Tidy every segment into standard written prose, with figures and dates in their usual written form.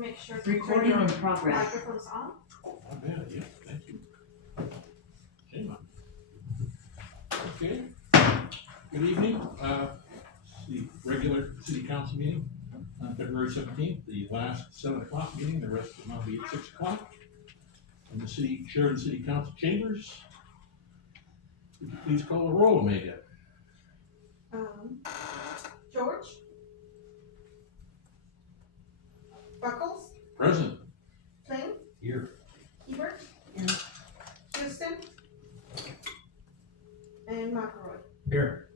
make sure to turn Recording your in progress. microphones on. I bet, yeah, thank you. Shame on. Okay, good evening, the regular city council meeting on February 17th, the last 7 o'clock meeting, the rest will now be at 6 o'clock. In the Sheridan City Council chambers. Would you please call the roll, Omega? George? Buckles? Present. Flynn? Here. Hebert? Here. Houston? And McElroy. Here.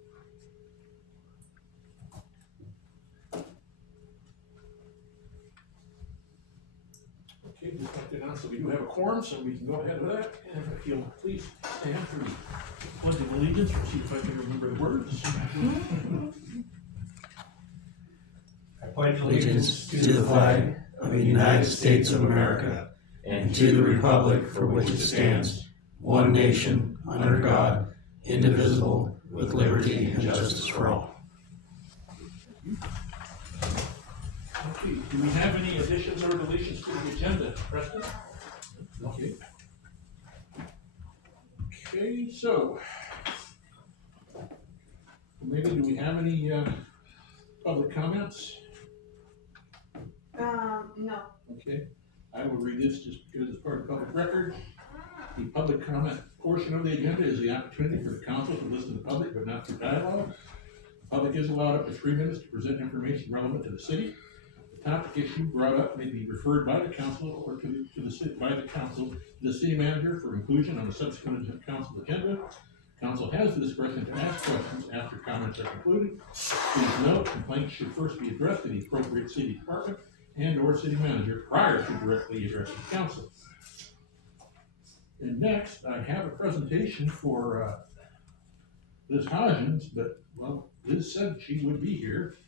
Okay, just like to announce that we do have a quorum, so we can go ahead with that. And if you'll please stand for the pledge of allegiance, we'll see if I can remember the words. I pledge allegiance to the flag of the United States of America and to the republic for which it stands, one nation, under God, indivisible, with liberty and justice for all. Okay, do we have any additions or deletions to the agenda, Preston? Okay. Okay, so, maybe do we have any public comments? No. Okay, I will read this just because it's part of the public record. The public comment portion of the agenda is the opportunity for the council to listen to the public, but not through dialogue. The public is allowed up to 3 minutes to present information relevant to the city. The topic issue brought up may be referred by the council or to the city, by the council to the city manager for inclusion on a subsequent council agenda. Council has the discretion to ask questions after comments are concluded. Please note, complaints should first be addressed to the appropriate city department and or city manager prior to directly addressing council. And next, I have a presentation for Liz Hodgins, but, well, Liz said she would be here.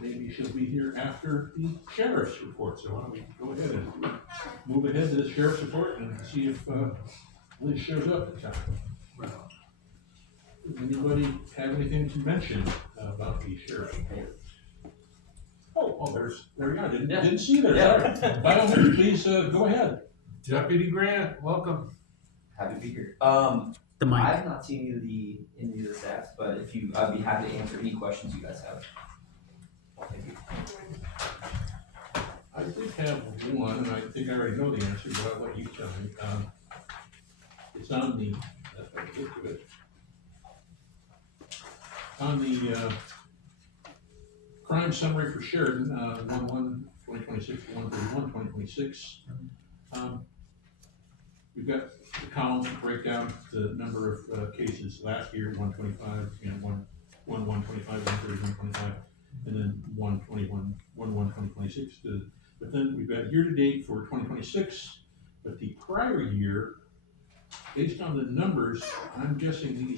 Maybe she'll be here after the sheriff's report, so why don't we go ahead and move ahead to the sheriff's report and see if Liz shows up in time. Does anybody have anything to mention about the sheriff's report? Oh, there we are. Didn't see there. Sorry. By all means, please go ahead. Deputy Grant, welcome. Happy to be here. The mic. I've not seen any of the stats, but I'd be happy to answer any questions you guys have. Thank you. I did have one, and I think I already know the answer, but I'll let you tell me. It's on the, if I can get to it. On the crime summary for Sheridan, 1/1/2026 to 1/31/2026. We've got the columns that break down the number of cases last year, 125, 1/1/25, 1/31/25, and then 1/1/2026. But then we've got year-to-date for 2026, but the prior year, based on the numbers, I'm guessing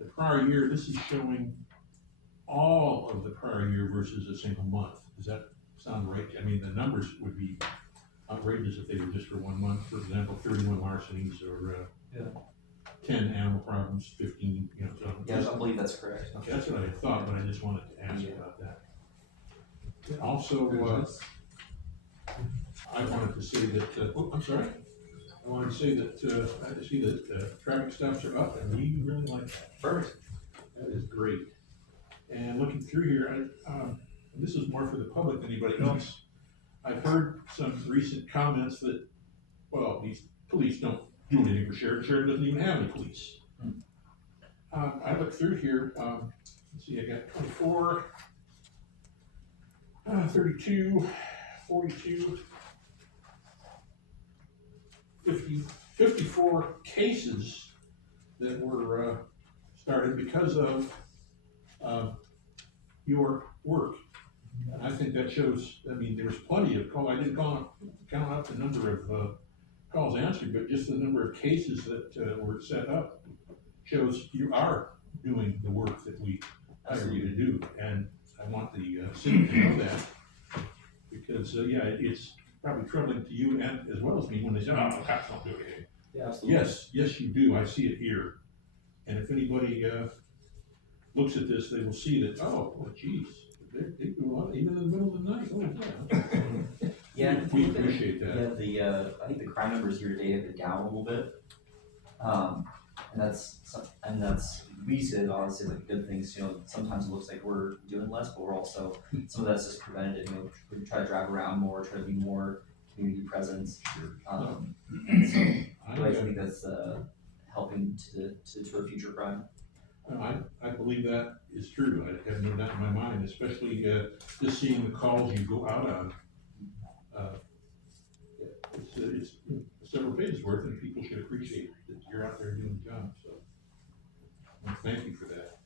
the prior year, this is showing all of the prior year versus a single month. Does that sound right? I mean, the numbers would be outrageous if they were just for 1 month. For example, 31 larcenies or 10 animal problems, 15, so. Yes, I believe that's correct. Okay, that's what I thought, but I just wanted to ask you about that. Also, I wanted to say that, I'm sorry. I wanted to say that, I see that traffic stops are up, and we really like that. Perfect. That is great. And looking through here, this is more for the public than anybody else. I've heard some recent comments that, well, these police don't do anything for Sheridan. Sheridan doesn't even have any police. I looked through here, let's see, I got 24, 32, 42, 50, 54 cases that were started because of your work. And I think that shows, I mean, there was plenty of calls. I didn't count out the number of calls answered, but just the number of cases that were set up shows you are doing the work that we hire you to do. And I want the city to know that, because it's probably troubling to you and as well as me when they say, oh, cops don't do anything. Yeah, absolutely. Yes, you do. I see it here. And if anybody looks at this, they will see that, oh, well, geez, They do a lot, even in the middle of the night, oh, Yeah, and if We you look at- appreciate that. Yeah, I think the crime numbers here today have been down a little bit. And that's, we see it obviously like good things, sometimes it looks like we're doing less, but we're also, some of that's just preventative, we try to drive around more, try to be more community presence. So I think that's, helping to deter future crime. I believe that is true, I have no doubt in my mind, especially, just seeing the calls you go out on. It's several pages worth, and people should appreciate that you're out there doing the job, so. Well, thank you for that.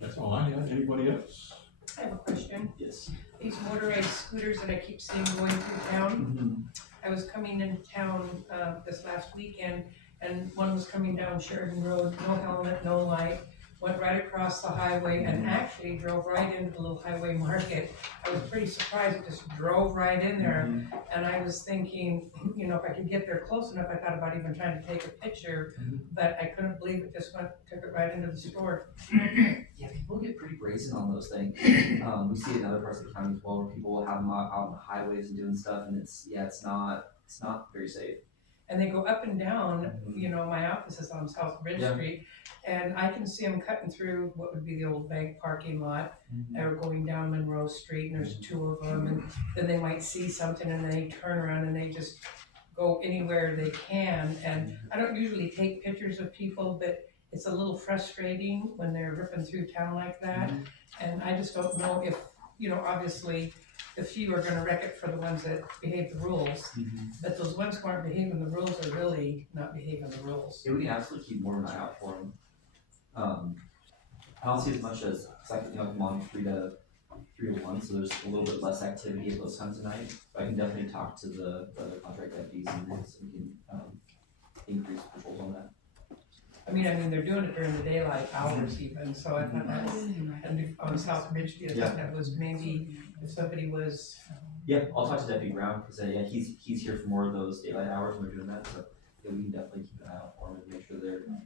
That's all I have. Anybody else? I have a question. Yes. These motorized scooters that I keep seeing going through town, I was coming into town, this last weekend, and one was coming down Sheridan Road, no helmet, no light, went right across the highway and actually drove right into the little highway market. I was pretty surprised, it just drove right in there, and I was thinking, if I could get there close enough, I thought about even trying to take a picture, but I couldn't believe it just took it right into the store. Yeah, people get pretty brazen on those things. We see it in other parts of the county as well, where people will have them out on the highways and doing stuff, and it's not very safe. And they go up and down, my office is on South Bridge Street, and I can see them cutting through what would be the old bank parking lot, or going down Monroe Street, and there's two of them, and then they might see something and they turn around and they just go anywhere they can. And I don't usually take pictures of people, but it's a little frustrating when they're ripping through town like that. And I just don't know if, obviously, the few are gonna wreck it for the ones that behave the rules, but those ones who aren't behaving the rules are really not behaving the rules. Yeah, we can absolutely keep more of an eye out for them. I don't see as much as, I'm on 3 to 1, so there's a little bit less activity at those times of night. But I can definitely talk to the other contract deputies and so we can increase patrols on that. I mean, they're doing it during the daylight hours even, so I thought that was, and on South Ridge Street, I thought that was maybe if somebody was. Yeah, I'll talk to Deputy Brown, because he's here for more of those daylight hours when we're doing that, so yeah, we can definitely keep an eye out for them and make sure they're in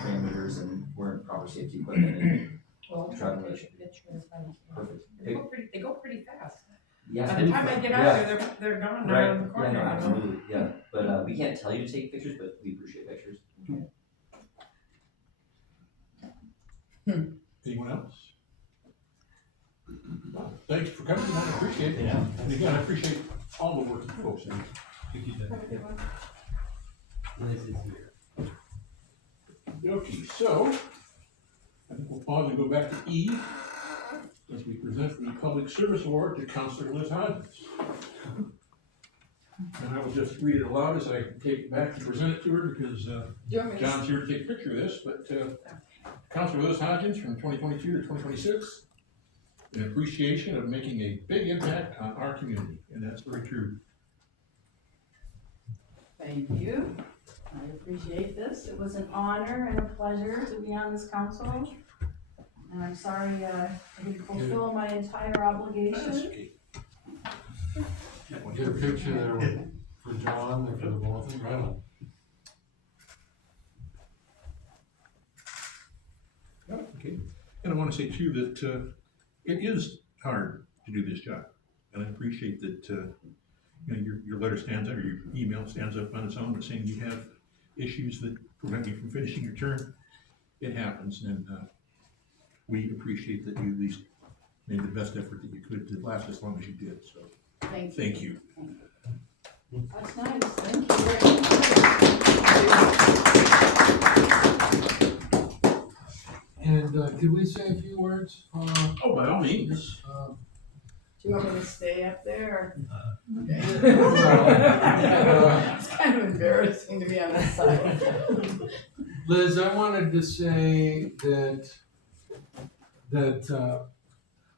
parameters and wearing proper safety equipment and Well, driving I'll like take a picture if I can. perfect. They go pretty fast. Yeah, By the time I get out there, they're gone around the corner. Yeah, no, absolutely, yeah, but we can't tell you to take pictures, but we appreciate pictures. Anyone else? Well, thanks for coming, I appreciate it. Yeah. And again, I appreciate all the work you folks do. Thank you, Deb. Liz is here. Okay, so, I think we'll pause and go back to E, as we present the Public Service Award to Councilor Liz Hodgins. And I will just read it aloud as I take it back and present it to her, because John's here to take a picture of this, but Councilor Liz Hodgins from 2022 to 2026, in appreciation of making a big impact on our community, and that's very true. Thank you. I appreciate this. It was an honor and a pleasure to be on this council. And I'm sorry I didn't fulfill my entire That's obligation. okay. Get a picture there for John and for the both of them, right on. Okay, and I want to say too that it is hard to do this job, and I appreciate that your letter stands up, or your email stands up on its own, but saying you have issues that prevent you from finishing your term. It happens, and we appreciate that you at least made the best effort that you could to last as long as you did. So thank you. That's nice. Thank you very much. And could we say a few words? Oh, by all means. Do you want me to stay up there? Okay. Uh, It's kind of embarrassing to be on this side. Liz, I wanted to say that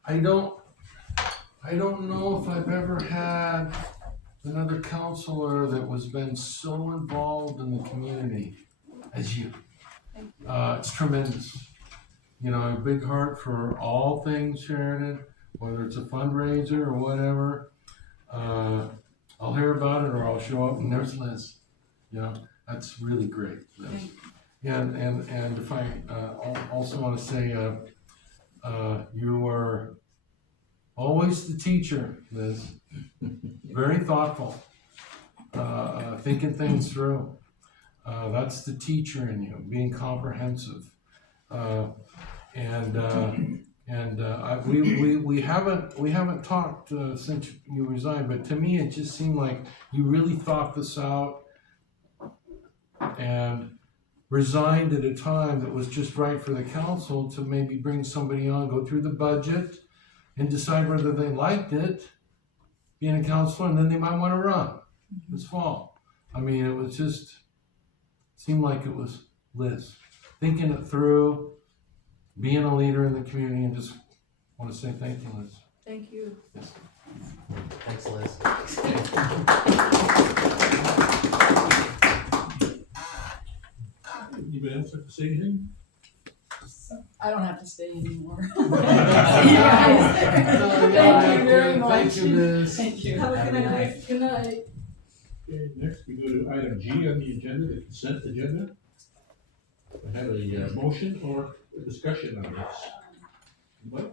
I don't know if I've ever had another counselor that was been so involved in the community as you. It's tremendous. A big heart for all things Sheridan, whether it's a fundraiser or whatever. I'll hear about it or I'll show up and there's Liz. That's really great, Liz. And if I also want to say, you are Always the teacher, Liz. Very thoughtful, thinking things through. That's the teacher in you, being comprehensive. We haven't talked since you resigned, but to me, it just seemed like you really thought this out and resigned at a time that was just right for the council to maybe bring somebody on, go through the budget, and decide whether they liked it, being a counselor, and then they might want to run this fall. I mean, it was just, seemed like it was Liz, thinking it through, being a leader in the community, and just want to say thank you, Liz. Thank you. Thanks, Liz. Anybody else have to say anything? I don't have to stay anymore. You guys. Thank you very much. Thank you, Liz. Thank you. Have a good night. Good night. Okay, next we go to item G on the agenda, the consent agenda. I have a motion or a discussion on this. Anybody?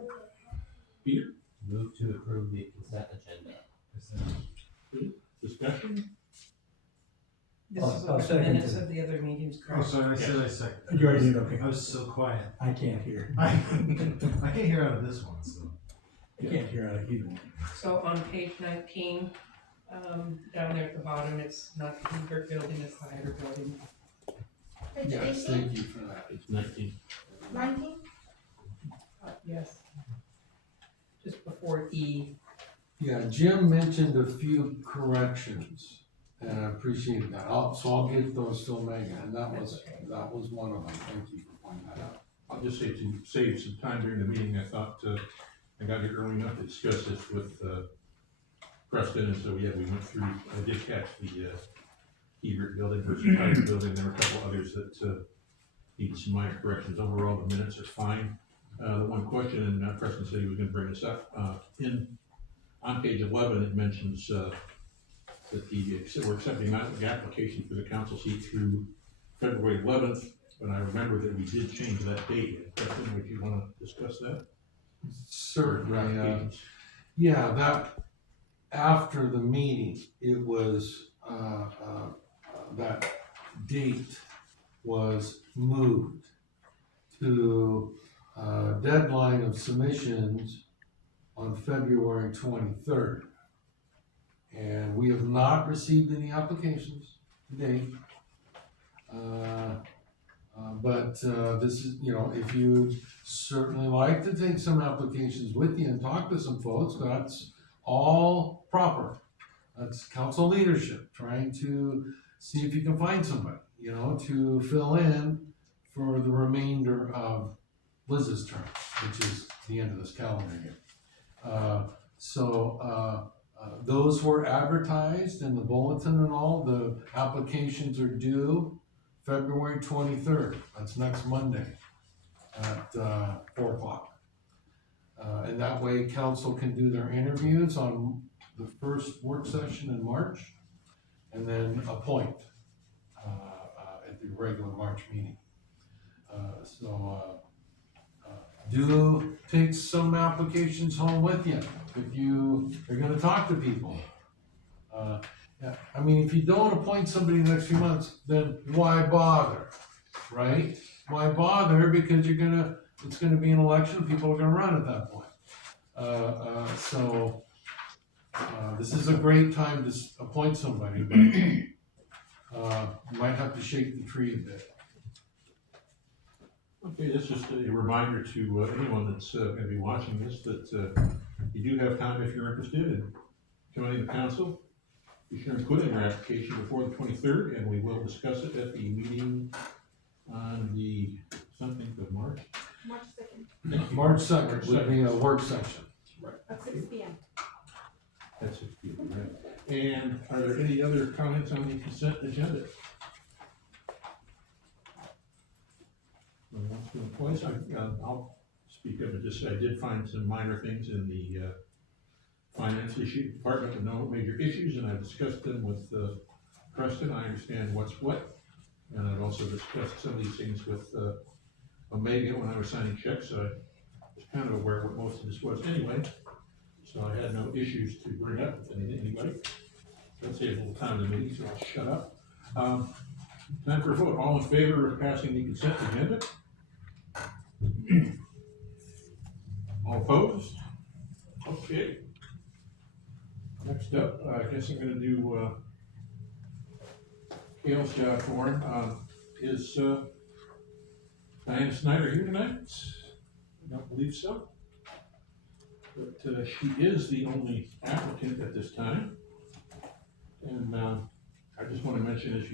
Peter, Move to approve the consent agenda. discussion? This I'll is what the second minutes it. of the other meetings, Oh, correct? sorry, I said I second. You already did, okay. I was so quiet. I can't hear. I can't hear out of this one, so. I can't hear out of either one. So on page 19, down there at the bottom, it's not the Hebert building, it's the Hyder building. Page Yes, 18, thank you for that. It's 19. 19, Yes. Just before E. Yeah, Jim mentioned a few corrections, and I appreciate that. I'll get those to Megan, and that was one of them. Thank you for pointing that out. I'll just say to save some time during the meeting, I thought, I got here early enough to discuss this with, Preston, and so, yeah, we went through, I did catch the, Hebert building versus Hyder building. There were a couple others that, needed some minor corrections. Overall, the minutes are fine. The one question, and Preston said he was gonna bring this up, on page 11, it mentions, that we're accepting the application for the council seat through February 11th, but I remember that we did change that date. Preston, would you wanna discuss that? Certainly, yeah, that, after the meeting, it was, that date was moved to deadline of submissions on February 23rd. And we have not received any applications to date. But this is, if you certainly like to take some applications with you and talk to some folks, that's all proper. That's council leadership, trying to see if you can find somebody, to fill in for the remainder of Liz's term, which is the end of this calendar year. Those were advertised in the bulletin and all. The applications are due February 23rd. That's next Monday at 4 o'clock. And that way council can do their interviews on the first work session in March, and then appoint at the regular March meeting. Do take some applications home with you if you are gonna talk to people. If you don't appoint somebody in the next few months, then why bother, right? Why bother, because it's gonna be an election, people are gonna run at that point. This is a great time to appoint somebody, but you might have to shake the tree a bit. Okay, that's just a reminder to anyone that's going to be watching this that you do have time if you're interested in joining the council. Be sure and put in your application before the 23rd, and we will discuss it at the meeting on the something of March. March 2nd, March 2nd would be a work session. at 6 p.m. That's it, right? And are there any other comments on the consent agenda? What's going to place? I'll speak up and just say I did find some minor things in the finance issue department with no major issues, and I've discussed them with Preston. I understand what's what, and I've also discussed some of these things with Omega when I was signing checks, so I was kind of aware of what most of this was anyway. so I had no issues to bring up with anybody. Let's save a little time in the meeting, so I'll shut up. Time for a vote. All in favor of passing the consent agenda? All opposed? Okay. Next up, I guess I'm gonna do, Gail's job for him. Is, Diana Snyder here tonight? I don't believe so. But, she is the only applicant at this time. And, I just wanna mention as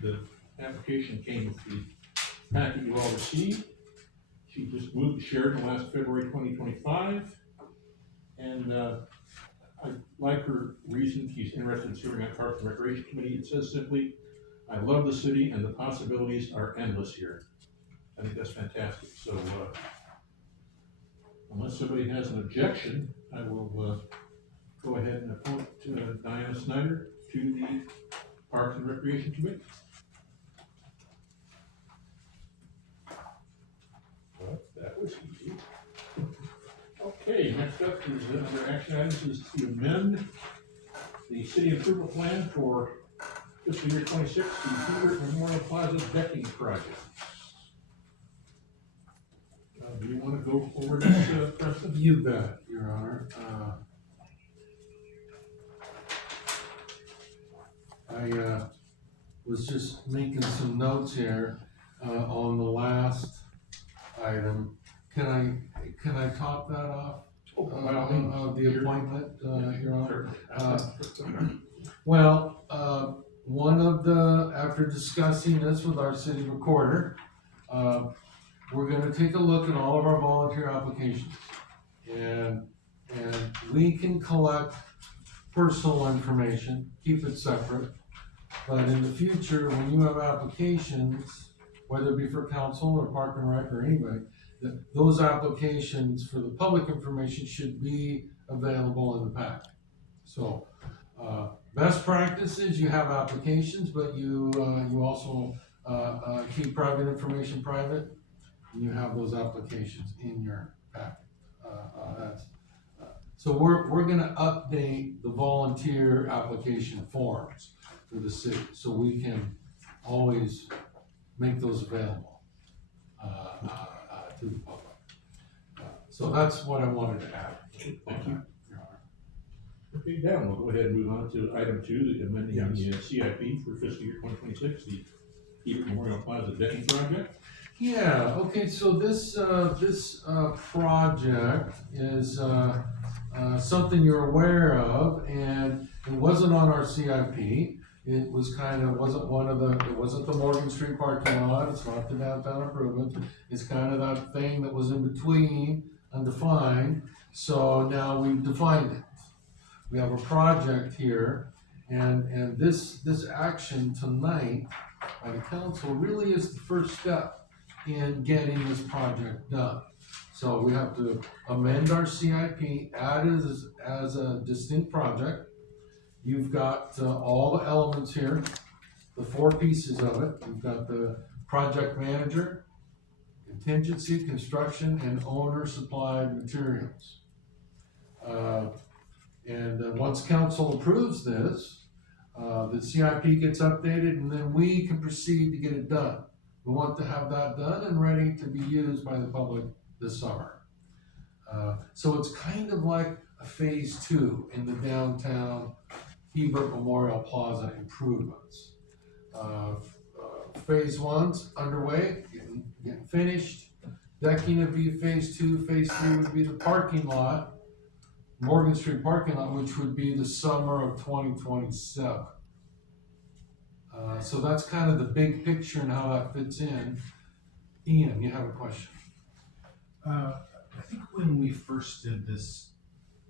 the application came with the packet you all received. She just moved to Sheridan last February 2025. And, I like her reason she's interested in serving on Parks and Recreation Committee. It says simply, I love the city and the possibilities are endless here. I think that's fantastic. So, unless somebody has an objection, I will, go ahead and appoint, Diana Snyder to the Parks and Recreation Committee. Well, that was easy. Okay, next up is under action items is to amend the city improvement plan for fiscal year 26, the Hebert Memorial Plaza decking project. Do you want to go over this, Preston? You bet, Your Honor. I was just making some notes here on the last item. Can I top that off? Oh, by all means. The appointment, Your Honor? Certainly. Well, one of after discussing this with our city recorder, we're gonna take a look at all of our volunteer applications. And we can collect personal information, keep it separate. But in the future, when you have applications, whether it be for council or Park and Rec or anybody, those applications for the public information should be available in the packet. So, best practices, you have applications, but you also, keep private information private. And you have those applications in your packet. So we're gonna update the volunteer application forms for the city, so we can always make those available, to the public. So that's what I wanted to add. Thank you. Okay, down, we'll go ahead and move on to item 2, the amending the CIP for fiscal year 2026, the Hebert Memorial Plaza decking project. Yeah, okay, so this project is, something you're aware of, and it wasn't on our CIP. It was it wasn't the Morgan Street parking lot, it's not the downtown improvement. It's kind of that thing that was in between, undefined, so now we've defined it. We have a project here, and this action tonight by the council really is the first step in getting this project done. So we have to amend our CIP, add it as a distinct project. You've got all the elements here, the 4 pieces of it. You've got the project manager, contingency, construction, and owner supplied materials. Once council approves this, the CIP gets updated, and then we can proceed to get it done. We want to have that done and ready to be used by the public this summer. So it's kind of like a phase 2 in the downtown Hebert Memorial Plaza improvements. Phase 1's underway, getting finished. Decking would be phase 2, phase 3 would be the parking lot, Morgan Street parking lot, which would be the summer of 2027. So that's kind of the big picture and how that fits in. Ian, you have a question? I think when we first did this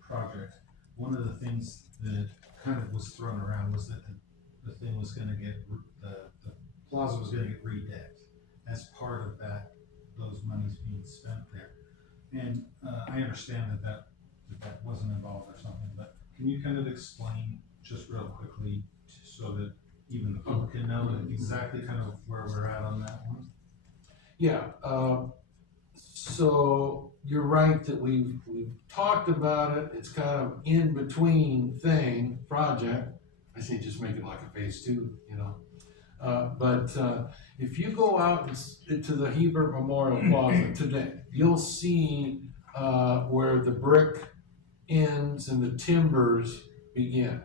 project, one of the things that kind of was thrown around was that the thing was gonna get, the plaza was gonna get redecked as part of those monies being spent there. And I understand that wasn't involved or something, but can you kind of explain just real quickly so that even the public can know exactly kind of where we're at on that one? Yeah, so you're right that we've talked about it, it's kind of in between project. I say just make it like a phase 2, you know. But if you go out into the Hebert Memorial Plaza today, you'll see where the brick ends and the timbers begin.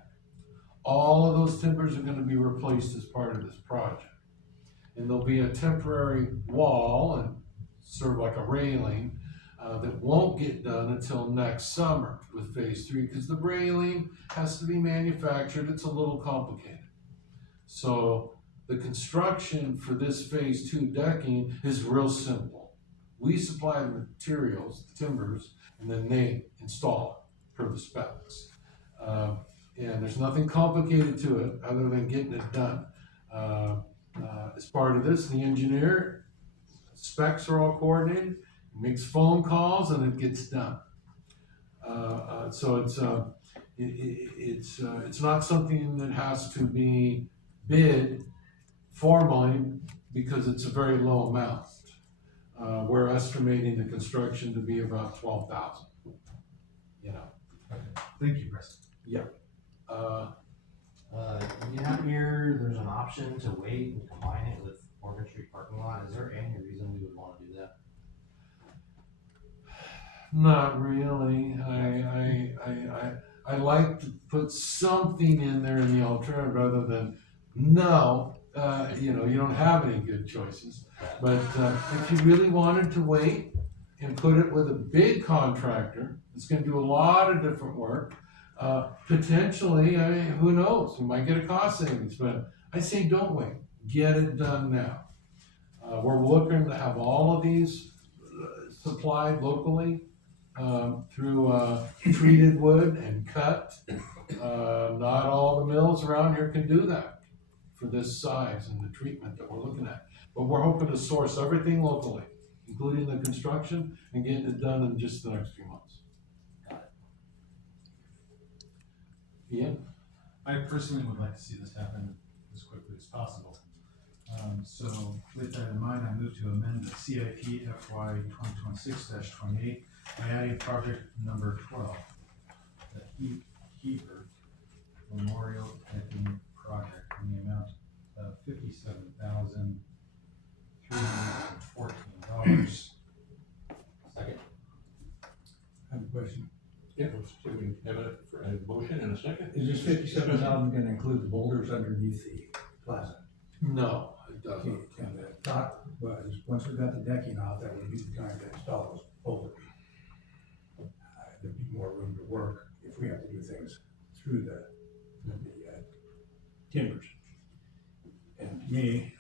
All of those timbers are gonna be replaced as part of this project. And there'll be a temporary wall and sort of like a railing that won't get done until next summer with phase 3, because the railing has to be manufactured. It's a little complicated. So the construction for this phase 2 decking is real simple. We supply the materials, the timbers, and then they install it per the specs. And there's nothing complicated to it other than getting it done. As part of this, the engineer, specs are all coordinated, makes phone calls, and it gets done. So it's not something that has to be bid formally because it's a very low amount. We're estimating the construction to be about 12,000. You know. Okay. Thank you, Preston. Down here, there's an option to wait and combine it with Morgan Street parking lot. Is there any reason we would want to do that? Not really. I like to put something in there in the alternative rather than no. You know, you don't have any good choices. But if you really wanted to wait and put it with a big contractor, it's going to do a lot of different work. Potentially, I mean, who knows? We might get a cost savings, but I say don't wait. Get it done now. We're looking to have all of these supplied locally through treated wood and cut. Not all the mills around here can do that for this size and the treatment that we're looking at. But we're hoping to source everything locally, including the construction, and getting it done in just the next few months. Yeah. I personally would like to see this happen as quickly as possible. So with that in mind, I move to amend the CIP FY 2026-28 by adding project number 12, the Hebert Memorial Decking Project, in the amount of $57,314. Second. I have a question. Yeah, so we have a motion and a second. Is this 57,000 gonna include the boulders underneath the plaza? No, it Okay, doesn't. and the thought was, once we got the decking off, that would be the time to install those boulders. There'd be more room to work if we have to do things through the timbers. And to me,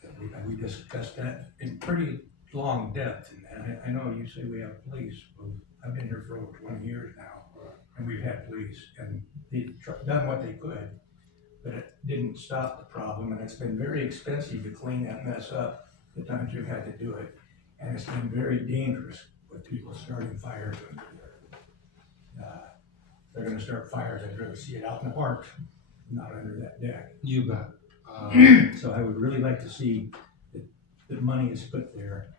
we discussed that in pretty long depth, and I know you say we have police, well, I've been here for over 20 years now, and we've had police, and they've done what they could, but it didn't stop the problem, and it's been very expensive to clean that mess up the times we've had to do it, and it's been very dangerous with people starting fires under there. They're gonna start fires, I'd rather see it out in the park, not under that deck. You bet. So I would really like to see that money is put there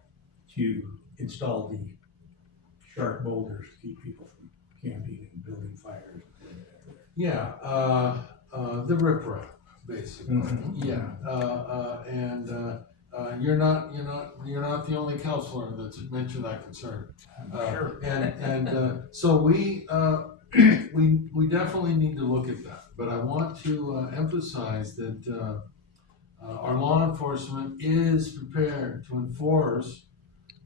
to install the sharp boulders to keep people from camping and building fires. Yeah, the riprap, basically. Mhm. Yeah, and you're not the only counselor that's mentioned that concern. Sure. And so we definitely need to look at that. But I want to emphasize that our law enforcement is prepared to enforce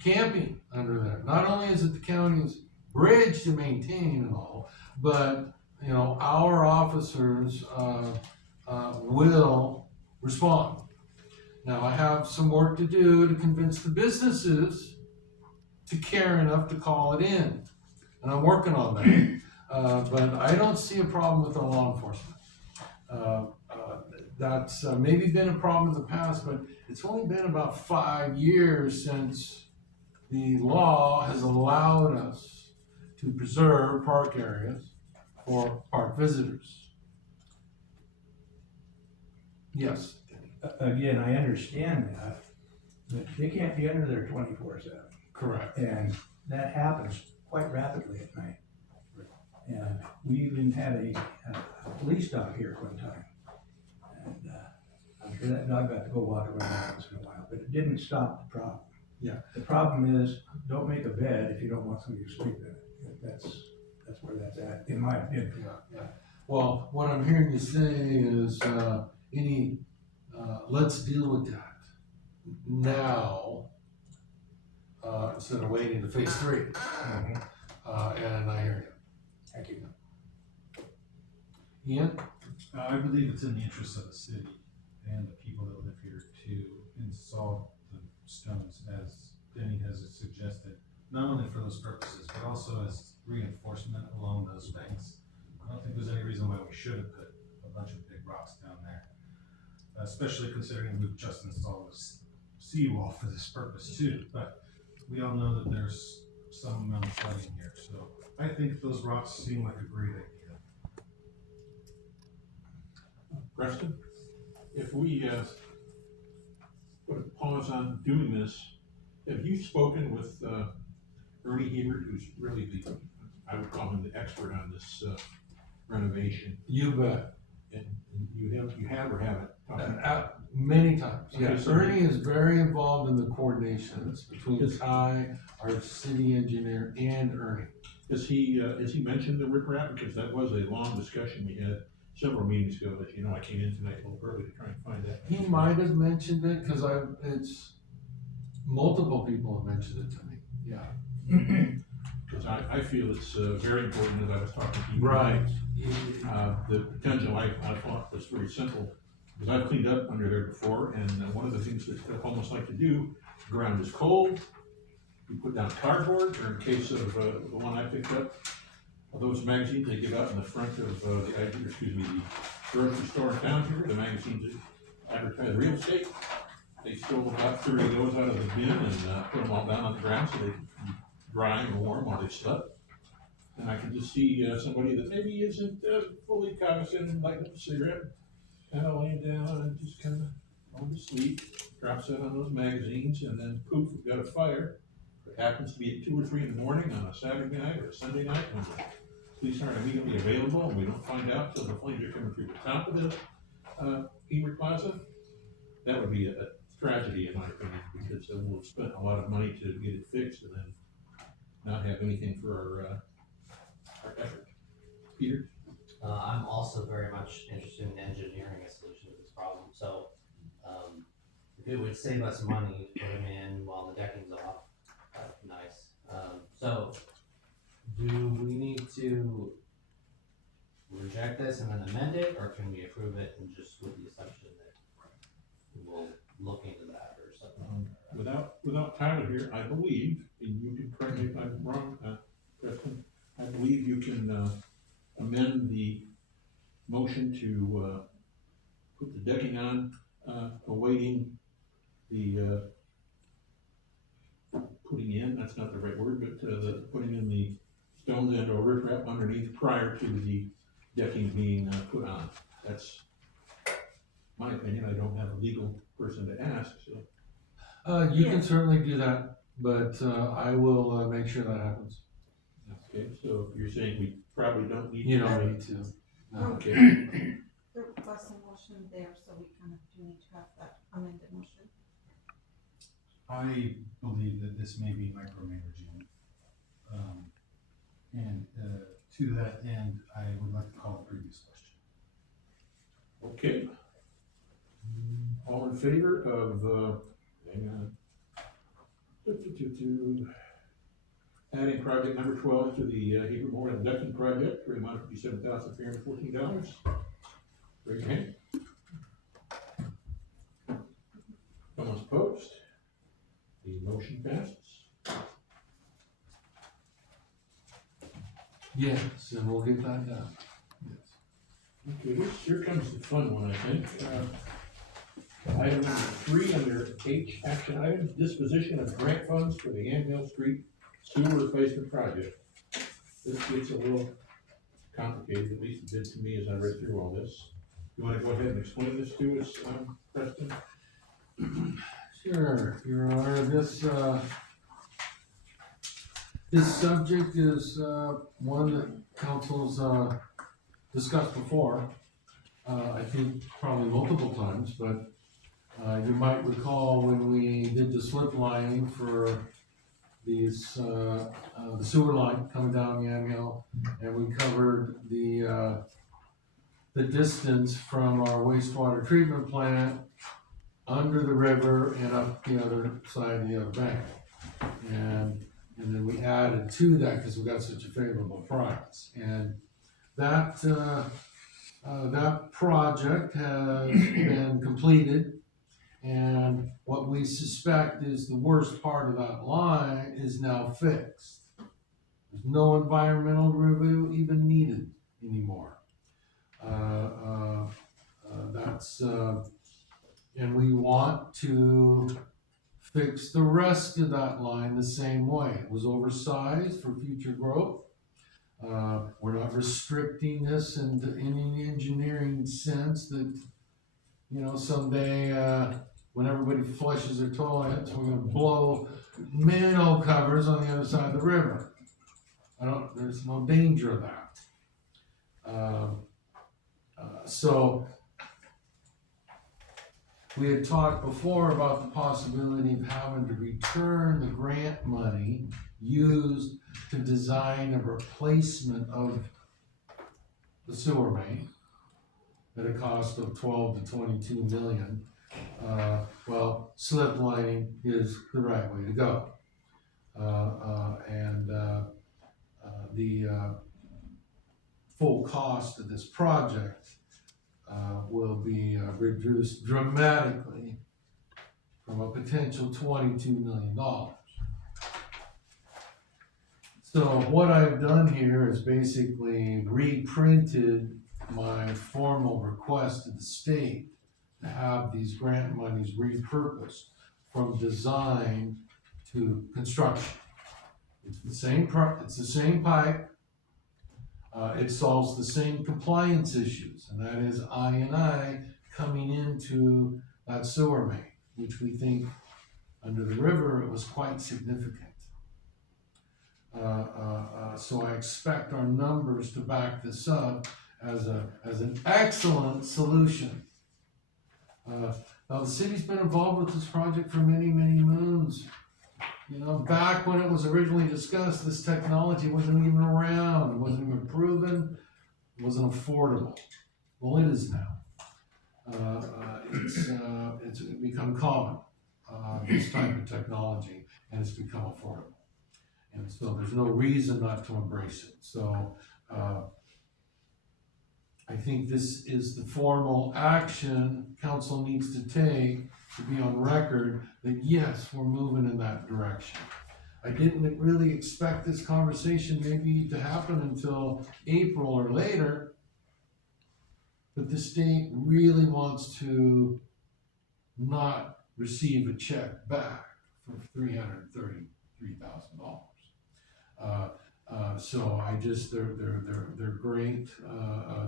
camping under there. Not only is it the county's bridge to maintain and all, but you know, our officers will respond. Now, I have some work to do to convince the businesses to care enough to call it in, and I'm working on that. But I don't see a problem with our law enforcement. That's maybe been a problem in the past, but it's only been about 5 years since the law has allowed us to preserve park areas for park visitors. Yes. Again, I understand that, but they can't be under there 24/7. Correct. And that happens quite rapidly at night. And we even had a police dog here at one time. And I'm sure that dog got to go walk around once in a while, but it didn't stop the problem. Yeah. The problem is, don't make a bed if you don't want somebody to sleep in it. That's where that's at, in my opinion. Yeah. Well, what I'm hearing you say is, let's deal with that now, instead of waiting to phase 3. And I hear you. Thank you. Ian? I believe it's in the interest of the city and the people that live here to install the stones, as Denny has suggested, not only for those purposes, but also as reinforcement along those banks. I don't think there's any reason why we shouldn't put a bunch of big rocks down there, especially considering we've just installed this seawall for this purpose too. But we all know that there's some amount of flooding here, so I think those rocks seem like a great idea. Preston, if we, put a pause on doing this, have you spoken with, Ernie Hebert, who's really I would call him the expert on this, renovation? You bet. And you have or haven't? Many times, Okay, yes. so- Ernie is very involved in the coordinations between Ty, our city engineer, and Ernie. Has he mentioned the riprap? Because that was a long discussion we had several meetings ago, that, I came in tonight a little early to try and find that. He might have mentioned it, cause it's, multiple people have mentioned it to me, yeah. Because I feel it's, very important, as I was talking to you. Right. The potential I thought was very simple, because I've cleaned up under there before, and one of the things that I almost like to do, the ground is cold, you put down cardboard, or in case of, the one I picked up, those magazines they give out in the front of, the grocery store in town here, the magazines that advertise real estate. They stole about 30 of those out of the bin and, put them all down on the ground so they could be dry and warm while they slept. And I can just see, somebody that maybe isn't, fully cognizant and lighting up a cigarette, kind of laying down and just kind of going to sleep, drops that on those magazines, and then poof, we've got a fire. It happens to be at 2 or 3 in the morning on a Saturday night or a Sunday night when the police aren't immediately available, and we don't find out till the flames are coming through the top of the, Hebert Plaza. That would be a tragedy in my opinion, because we'll have spent a lot of money to get it fixed and then not have anything for our effort. Peter? I'm also very much interested in engineering a solution to this problem, so, if it would save us money to put them in while the decking's off, that'd be nice. So, do we need to reject this and then amend it, or can we approve it and just with the assumption that we'll look into that or something? Without Tyler here, I believe, and you can correct me if I'm wrong, Preston, I believe you can, amend the motion to, put the decking on, awaiting the, putting in, that's not the right word, but, the putting in the stones and or riprap underneath prior to the decking being, put on. That's my opinion. I don't have a legal person to ask, so. You can certainly do that, but, I will, make sure that happens. Okay, so you're saying we probably don't need to. You don't need to. No. Okay, There was a motion there, so we kind of do need to have that amended motion. I believe that this may be micromanaging. And to that end, I would like to call the previous question. okay. All in favor of, hang on. Adding project number 12 to the Hebert Memorial Decking Project for an amount of $57,314. Raise your hand. Someone's opposed? The motion passes. Yes, and we'll get that done. Yes. Okay, here comes the fun one, I think. Item number 3 under H, action items, disposition of grant funds for the Yamhill Street sewer replacement project. This gets a little complicated, at least it did to me as I read through all this. You wanna go ahead and explain this to us, Preston? Sure, Your Honor, This subject is, one that council's, discussed before. I think probably multiple times, but, you might recall when we did the slip lining for these, the sewer line coming down Yamhill, and we covered the distance from our wastewater treatment plant under the river and up the other side of the other bank. And then we added to that because we got such a favorable price. And that, that project has been completed. And what we suspect is the worst part of that line is now fixed. There's no environmental review even needed anymore. And we want to fix the rest of that line the same way. It was oversized for future growth. We're not restricting this in any engineering sense that, you know, someday, when everybody flushes their toilets, we're gonna blow manhole covers on the other side of the river. There's no danger of that. So we had talked before about the possibility of having to return the grant money used to design a replacement of the sewer main at a cost of 12 to 22 million. Well, slip lining is the right way to go. The full cost of this project will be reduced dramatically from a potential $22 million. So what I've done here is basically reprinted my formal request to the state to have these grant monies repurposed from design to construction. It's the same pipe. It solves the same compliance issues, and that is I coming into that sewer main, which we think under the river it was quite significant. So I expect our numbers to back this up as an excellent solution. Now the city's been involved with this project for many moons. You know, back when it was originally discussed, this technology wasn't even around, it wasn't even proven, it wasn't affordable. Well, it is now. It's become common, this type of technology, and it's become affordable. And so there's no reason not to embrace it. So I think this is the formal action council needs to take to be on record that yes, we're moving in that direction. I didn't really expect this conversation maybe to happen until April or later, but the state really wants to not receive a check back for $333,000. So they're great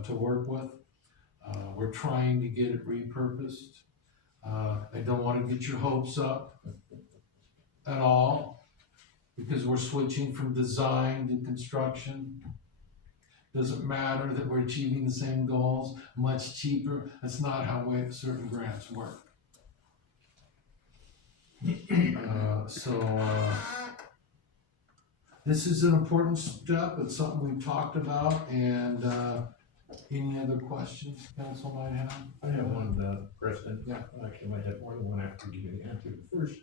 to work with. We're trying to get it repurposed. I don't want to get your hopes up at all, because we're switching from design to construction. Doesn't matter that we're achieving the same goals, much cheaper. That's not how certain grants work. This is an important step. It's something we've talked about, and any other questions council might have? I have one, Preston. Yeah. Actually, I might have more than one after you give me the answer. First,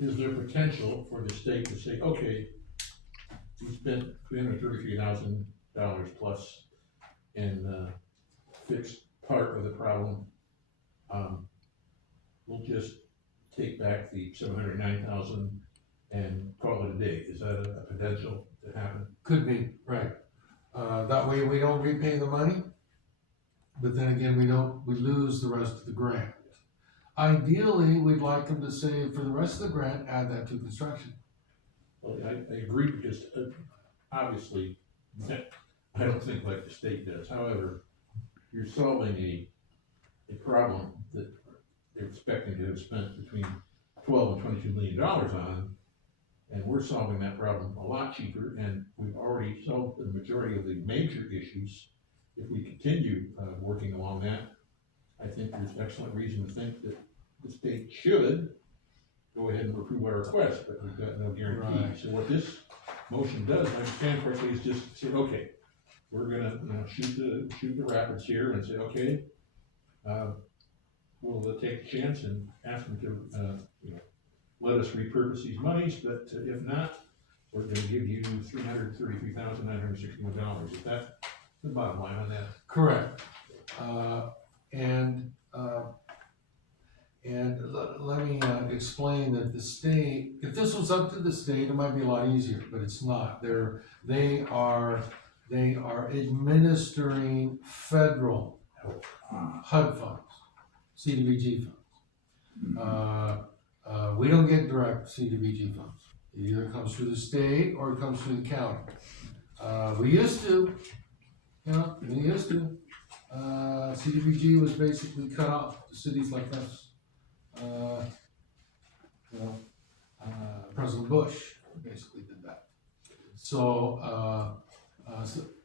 is there potential for the state to say, okay, we spent $333,000 plus and fixed part of the problem. We'll just take back the $709,000 and call it a day. Is that a potential to happen? Could be, right. That way we don't repay the money, but then again, we lose the rest of the grant. Ideally, we'd like them to say, for the rest of the grant, add that to construction. Well, I agree, because obviously, I don't think like the state does. However, you're solving a problem that they're expecting to have spent between $12 and $22 million on, And we're solving that problem a lot cheaper, and we've already solved the majority of the major issues. If we continue, working along that, I think there's excellent reason to think that the state should go ahead and approve our request, but we've got no guarantee. Right. So what this motion does, if I understand correctly, is just say, okay, we're gonna, shoot the rapids here and say, okay, we'll take a chance and ask them to, let us repurpose these monies, but if not, we're gonna give you $333,961. Is that the bottom line on that? Correct. Let me explain that the state, if this was up to the state, it might be a lot easier, but it's not. They are administering federal HUD funds, CDBG funds. We don't get direct CDBG funds. It either comes through the state or it comes through the county. We used to, CDBG was basically cut off to cities like us. President Bush basically did that. So,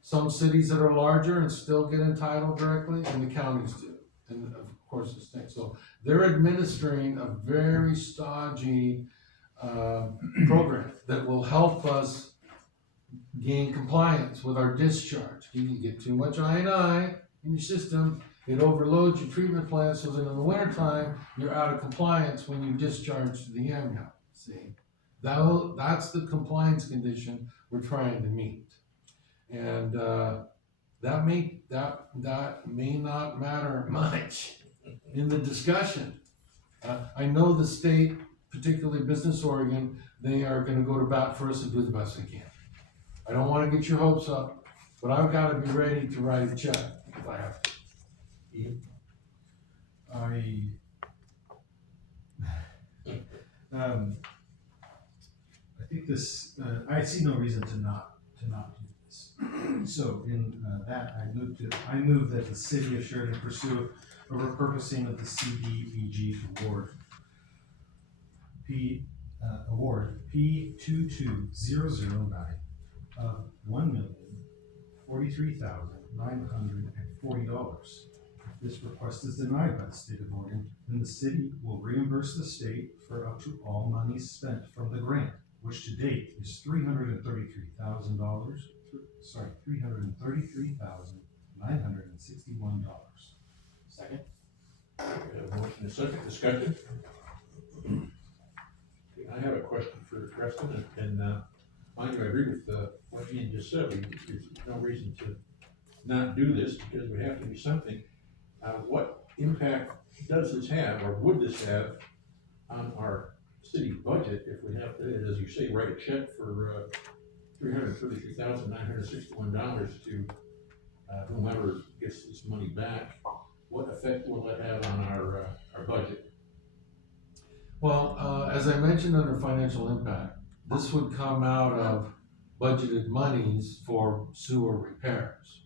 some cities that are larger and still get entitled directly, and the counties do, and of course the state. So they're administering a very stodgy program that will help us gain compliance with our discharge. You get too much I&I in your system, it overloads your treatment plant, so that in the wintertime, you're out of compliance when you discharge to the Yamhill. See, that's the compliance condition we're trying to meet. And that may not matter much in the discussion. I know the state, particularly Business Oregon, they are gonna go to bat for us and do the best they can. I don't wanna get your hopes up, but I've gotta be ready to write a check if I have to. I think this, I see no reason to not do this. So in that, I move that the city of Sheridan pursue a repurposing of the CDBG award P22009 of $1,043,940. If this request is denied by the state of Oregon, then the city will reimburse the state for up to all monies spent from the grant, which to date is $333,961. Second? We have a motion and a second discussion. I have a question for Preston, and mind you, I agree with what Ian just said. There's no reason to not do this because we have to do something. What impact does this have, or would this have, on our city budget if we have to, as you say, write a check for $333,961 to whomever gets this money back? What effect will that have on our budget? Well, as I mentioned under financial impact, this would come out of budgeted monies for sewer repairs.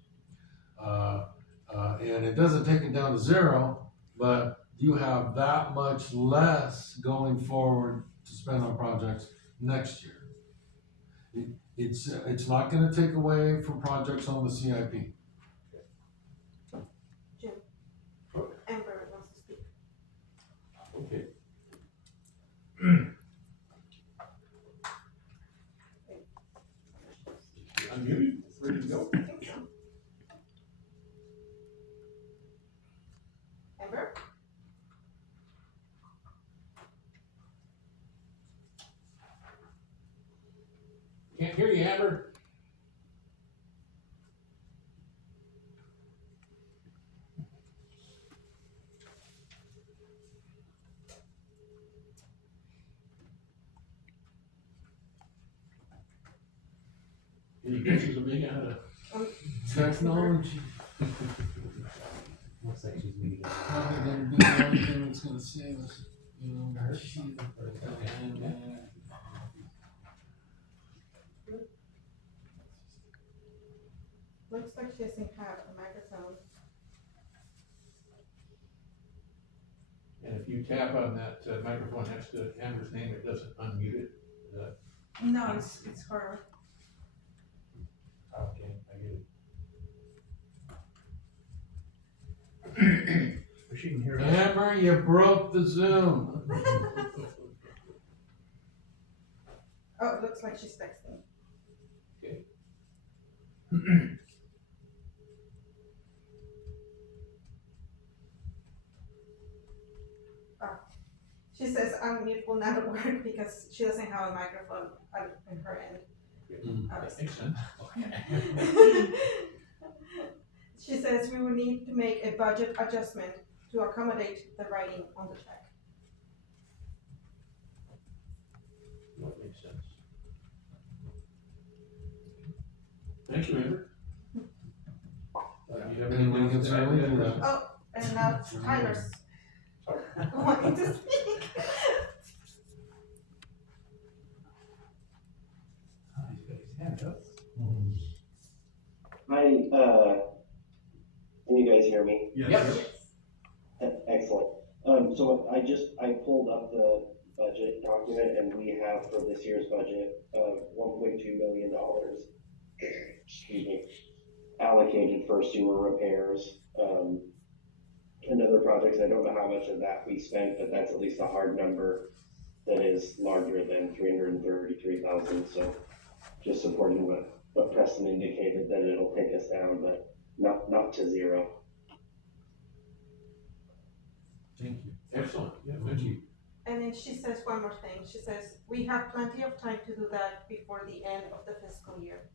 And it doesn't take it down to zero, but you have that much less going forward to spend on projects next year. It's not gonna take away from projects on the CIP. Jim, Amber wants to speak. Okay. Unmuted, ready to go. Amber? Can't hear you, Amber. Any guesses of me how to? Technology, Looks like she's muted. probably gonna be the only thing that's gonna save us, you know. Looks like she doesn't have a microphone. And if you tap on that microphone next to Amber's name, it doesn't unmute it. No, it's her. Okay, I get it. She can hear us. Amber, you broke the Zoom. Oh, it looks like she's texting. She says unmute will not work because she doesn't have a microphone in her end. That makes sense. She says we will need to make a budget adjustment to accommodate the writing on the check. That makes sense. Thank you, Amber. You have Anyone anything can else to add certainly to do that? that. And now Tyler's wanting to speak. He's got his hand up. Hi, can you guys hear me? Yes. Excellent. So I pulled up the budget document and we have for this year's budget, $1.2 million, excuse me, allocated for sewer repairs, and other projects. I don't know how much of that we spent, but that's at least a hard number that is larger than 333,000. So just supporting what Preston indicated, that it'll take us down, but not to zero. Thank you. Excellent, yeah, thank you. And then she says one more thing. She says we have plenty of time to do that before the end of the fiscal year.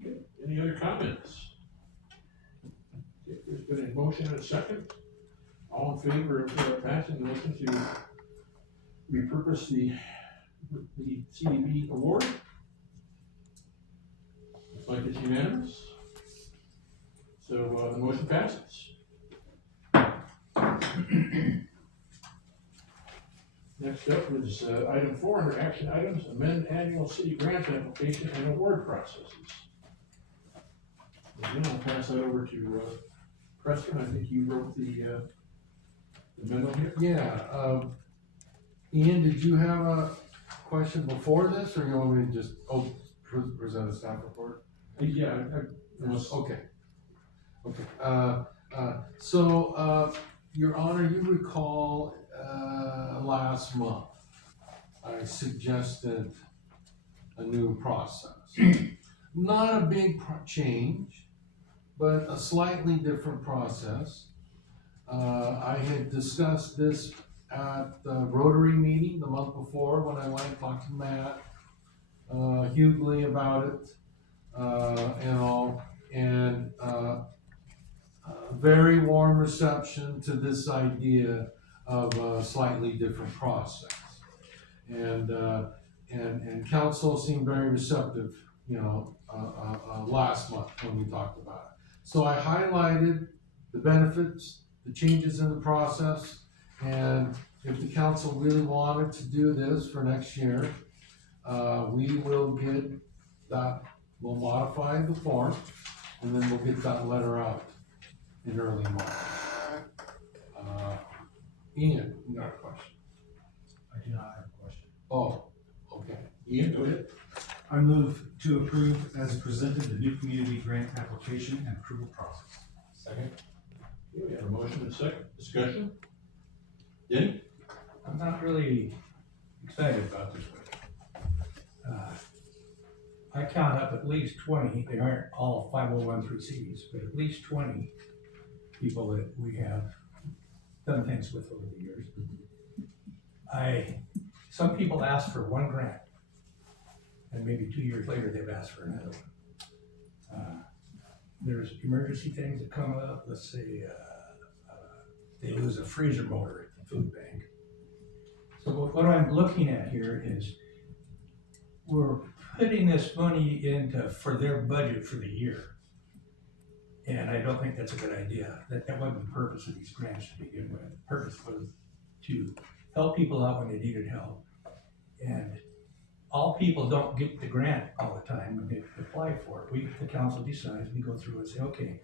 Okay. Any other comments? If there's been a motion and a second, all in favor of passing the motion to repurpose the CDB award? Looks like it's unanimous. So the motion passes. Next up is item 4 under action items, amend annual city grant application and award processes. Again, I'll pass that over to Preston. I think you wrote the memo here. Yeah, Ian, did you have a question before this, or you want me to just, present a staff report? Yeah, Okay. So, Your Honor, you recall, last month, I suggested a new process. Not a big change, but a slightly different process. I had discussed this at the Rotary meeting the month before when I went and talked to Matt Hughley about it, and all, and very warm reception to this idea of a slightly different process. And council seemed very receptive, last month when we talked about it. So I highlighted the benefits, the changes in the process, and if the council really wanted to do this for next year, we will get that, we'll modify the form, and then we'll get that letter out in early March. Ian, you got a question? I do not have a question. Oh, okay. Ian, go ahead. I move to approve as presented the new community grant application and approval process. Second. Okay, we have a motion and a second. Discussion? Denny? I'm not really excited about this one. I count up at least 20, they aren't all 501(c)(3)s, but at least 20 people that we have done things with over the years. Some people ask for one grant, and maybe 2 years later they've asked for another one. There's emergency things that come up. Let's say they lose a freezer motor at the food bank. So what I'm looking at here is we're putting this money for their budget for the year. And I don't think that's a good idea. That wasn't the purpose of these grants to begin with. The purpose was to help people out when they needed help. And all people don't get the grant all the time when they apply for it. The council decides, we go through and say, okay,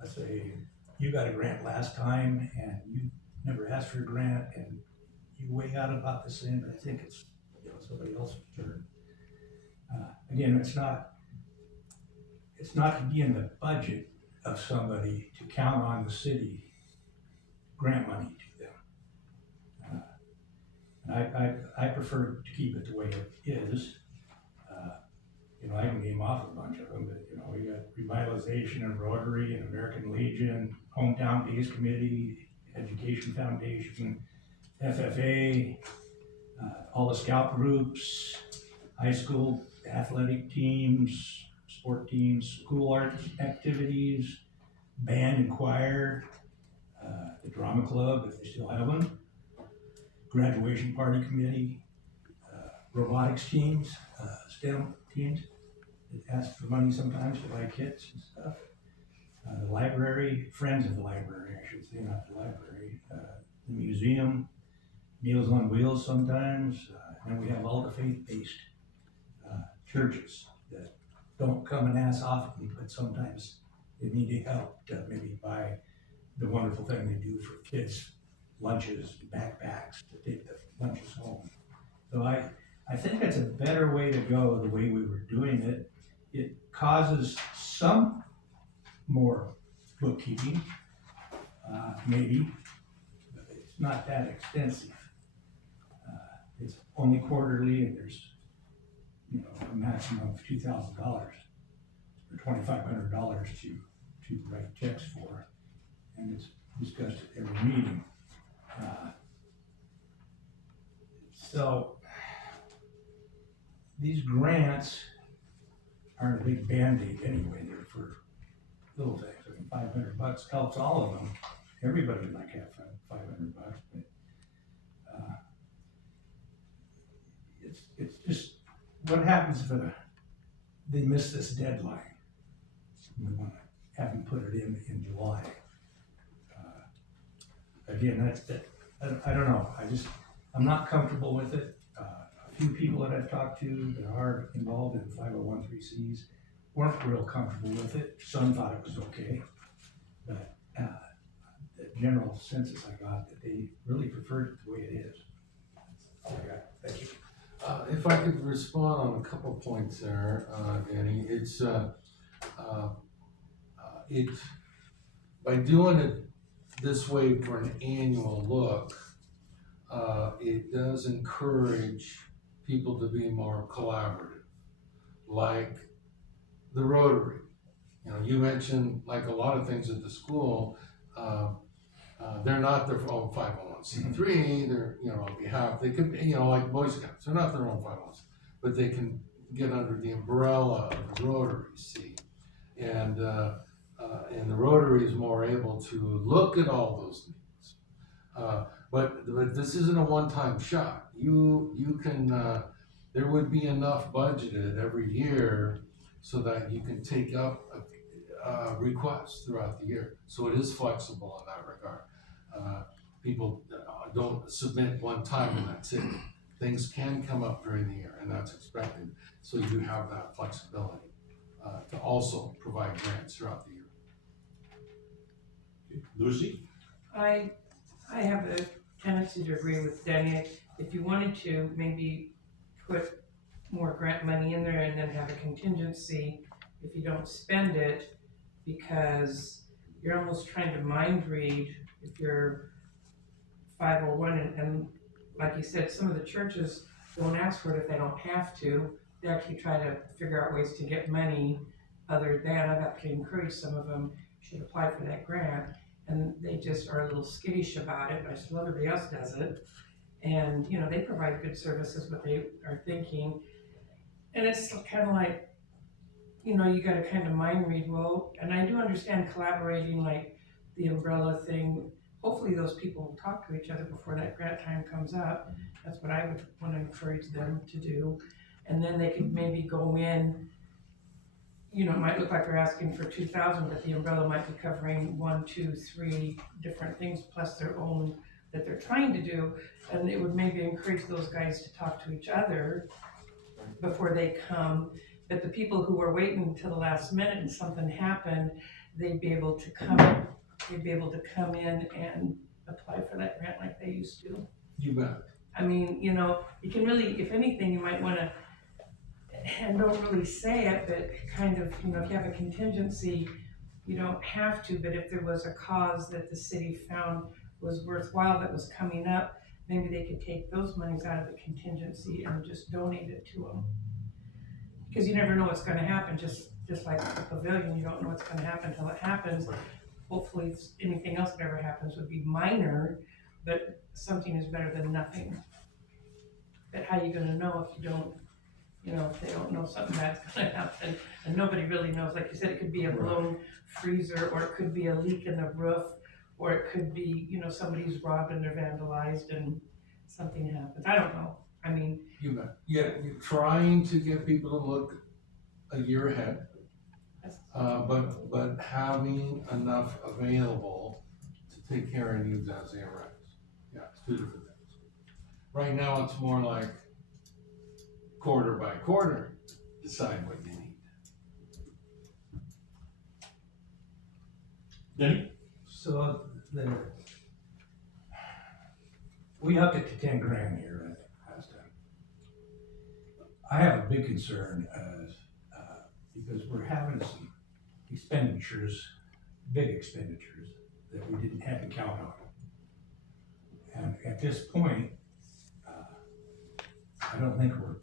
let's say you got a grant last time and you never asked for a grant and you weigh out about the same, but I think it's, somebody else's turn. Again, it's not to be in the budget of somebody to count on the city grant money to them. I prefer to keep it the way it is. I can name off a bunch of them, but, we got Revitalization and Rotary and American Legion, Hometown Peace Committee, Education Foundation, FFA, all the scout groups, high school athletic teams, sport teams, school arts activities, band and choir, the drama club, if they still have them, graduation party committee, robotics teams, STEM teams that ask for money sometimes to buy kits and stuff. The library, friends of the library, I should say, not the library. The museum, Meals on Wheels sometimes, and we have all the faith-based churches that don't come and ask often, but sometimes they need help to maybe buy the wonderful thing they do for kids, lunches, backpacks to take the lunches home. So I think that's a better way to go, the way we were doing it. It causes some more bookkeeping, maybe, but it's not that extensive. It's only quarterly, and there's, a maximum of $2,000 or $2,500 to write checks for, and it's discussed at every meeting. So these grants aren't a big Band-Aid anyway. They're for little things. I mean, $500 helps all of them. Everybody would like to have $500, but it's just what happens if they miss this deadline. We want to have them put it in July. Again, that's that. I don't know. I'm not comfortable with it. A few people that I've talked to that are involved in 501(c)(3)s weren't real comfortable with it. Some thought it was okay, but the general census I got that they really preferred it the way it is. That's all I got. Thank you. If I could respond on a couple points there, Danny, it's by doing it this way for an annual look, it does encourage people to be more collaborative, like the Rotary. You mentioned, like a lot of things at the school, they're not their own 501(c)(3), they're, on behalf, they could, like Boy Scouts, they're not their own 501(c), but they can get under the umbrella of the Rotary, see? And the Rotary is more able to look at all those needs. But this isn't a one-time shot. You can, there would be enough budgeted every year so that you can take up requests throughout the year. So it is flexible in that regard. People don't submit one time and that's it. Things can come up during the year, and that's expected. So you have that flexibility to also provide grants throughout the year. Lucy? I have a tendency to agree with Danny. If you wanted to maybe put more grant money in there and then have a contingency if you don't spend it, because you're almost trying to mind read if you're 501 and like you said, some of the churches don't ask for it if they don't have to. They actually try to figure out ways to get money other than. I've actually encouraged some of them should apply for that grant, and they just are a little skittish about it. But I still, everybody else does it, and they provide good services, but they are thinking, and it's kind of like, you got to kind of mind read. Well, and I do understand collaborating, like the umbrella thing. Hopefully those people will talk to each other before that grant time comes up. That's what I would want to encourage them to do. And then they could maybe go in, it might look like they're asking for 2,000, but the umbrella might be covering 1, 2, 3 different things plus their own that they're trying to do. And it would maybe encourage those guys to talk to each other before they come. But the people who were waiting until the last minute and something happened, they'd be able to come in and apply for that grant like they used to. You bet. I mean, you know, you can really, if anything, you might wanna, and don't really say it, but kind of, you know, if you have a contingency, you don't have to, but if there was a cause that the city found was worthwhile that was coming up, maybe they could take those monies out of the contingency and just donate it to them. Because you never know what's gonna happen, just like the pavilion, you don't know what's gonna happen until it happens. Hopefully, anything else that ever happens would be minor, but something is better than nothing. But how you gonna know if you don't, you know, if they don't know something bad's gonna happen, and nobody really knows, like you said, it could be a blown freezer, or it could be a leak in the roof, or it could be, you know, somebody's robbed and they're vandalized and something happens, I don't know, I mean. You bet. Yeah, you're trying to get people to look a year ahead, but having enough available to take care of needs as they arise. Yeah, it's two different things. Right now, it's more like quarter by quarter, decide what you need. Denny? So we upped it to 10 grand here, I think, last time. I have a big concern because we're having some expenditures, big expenditures that we didn't have to count on. And at this point, I don't think we're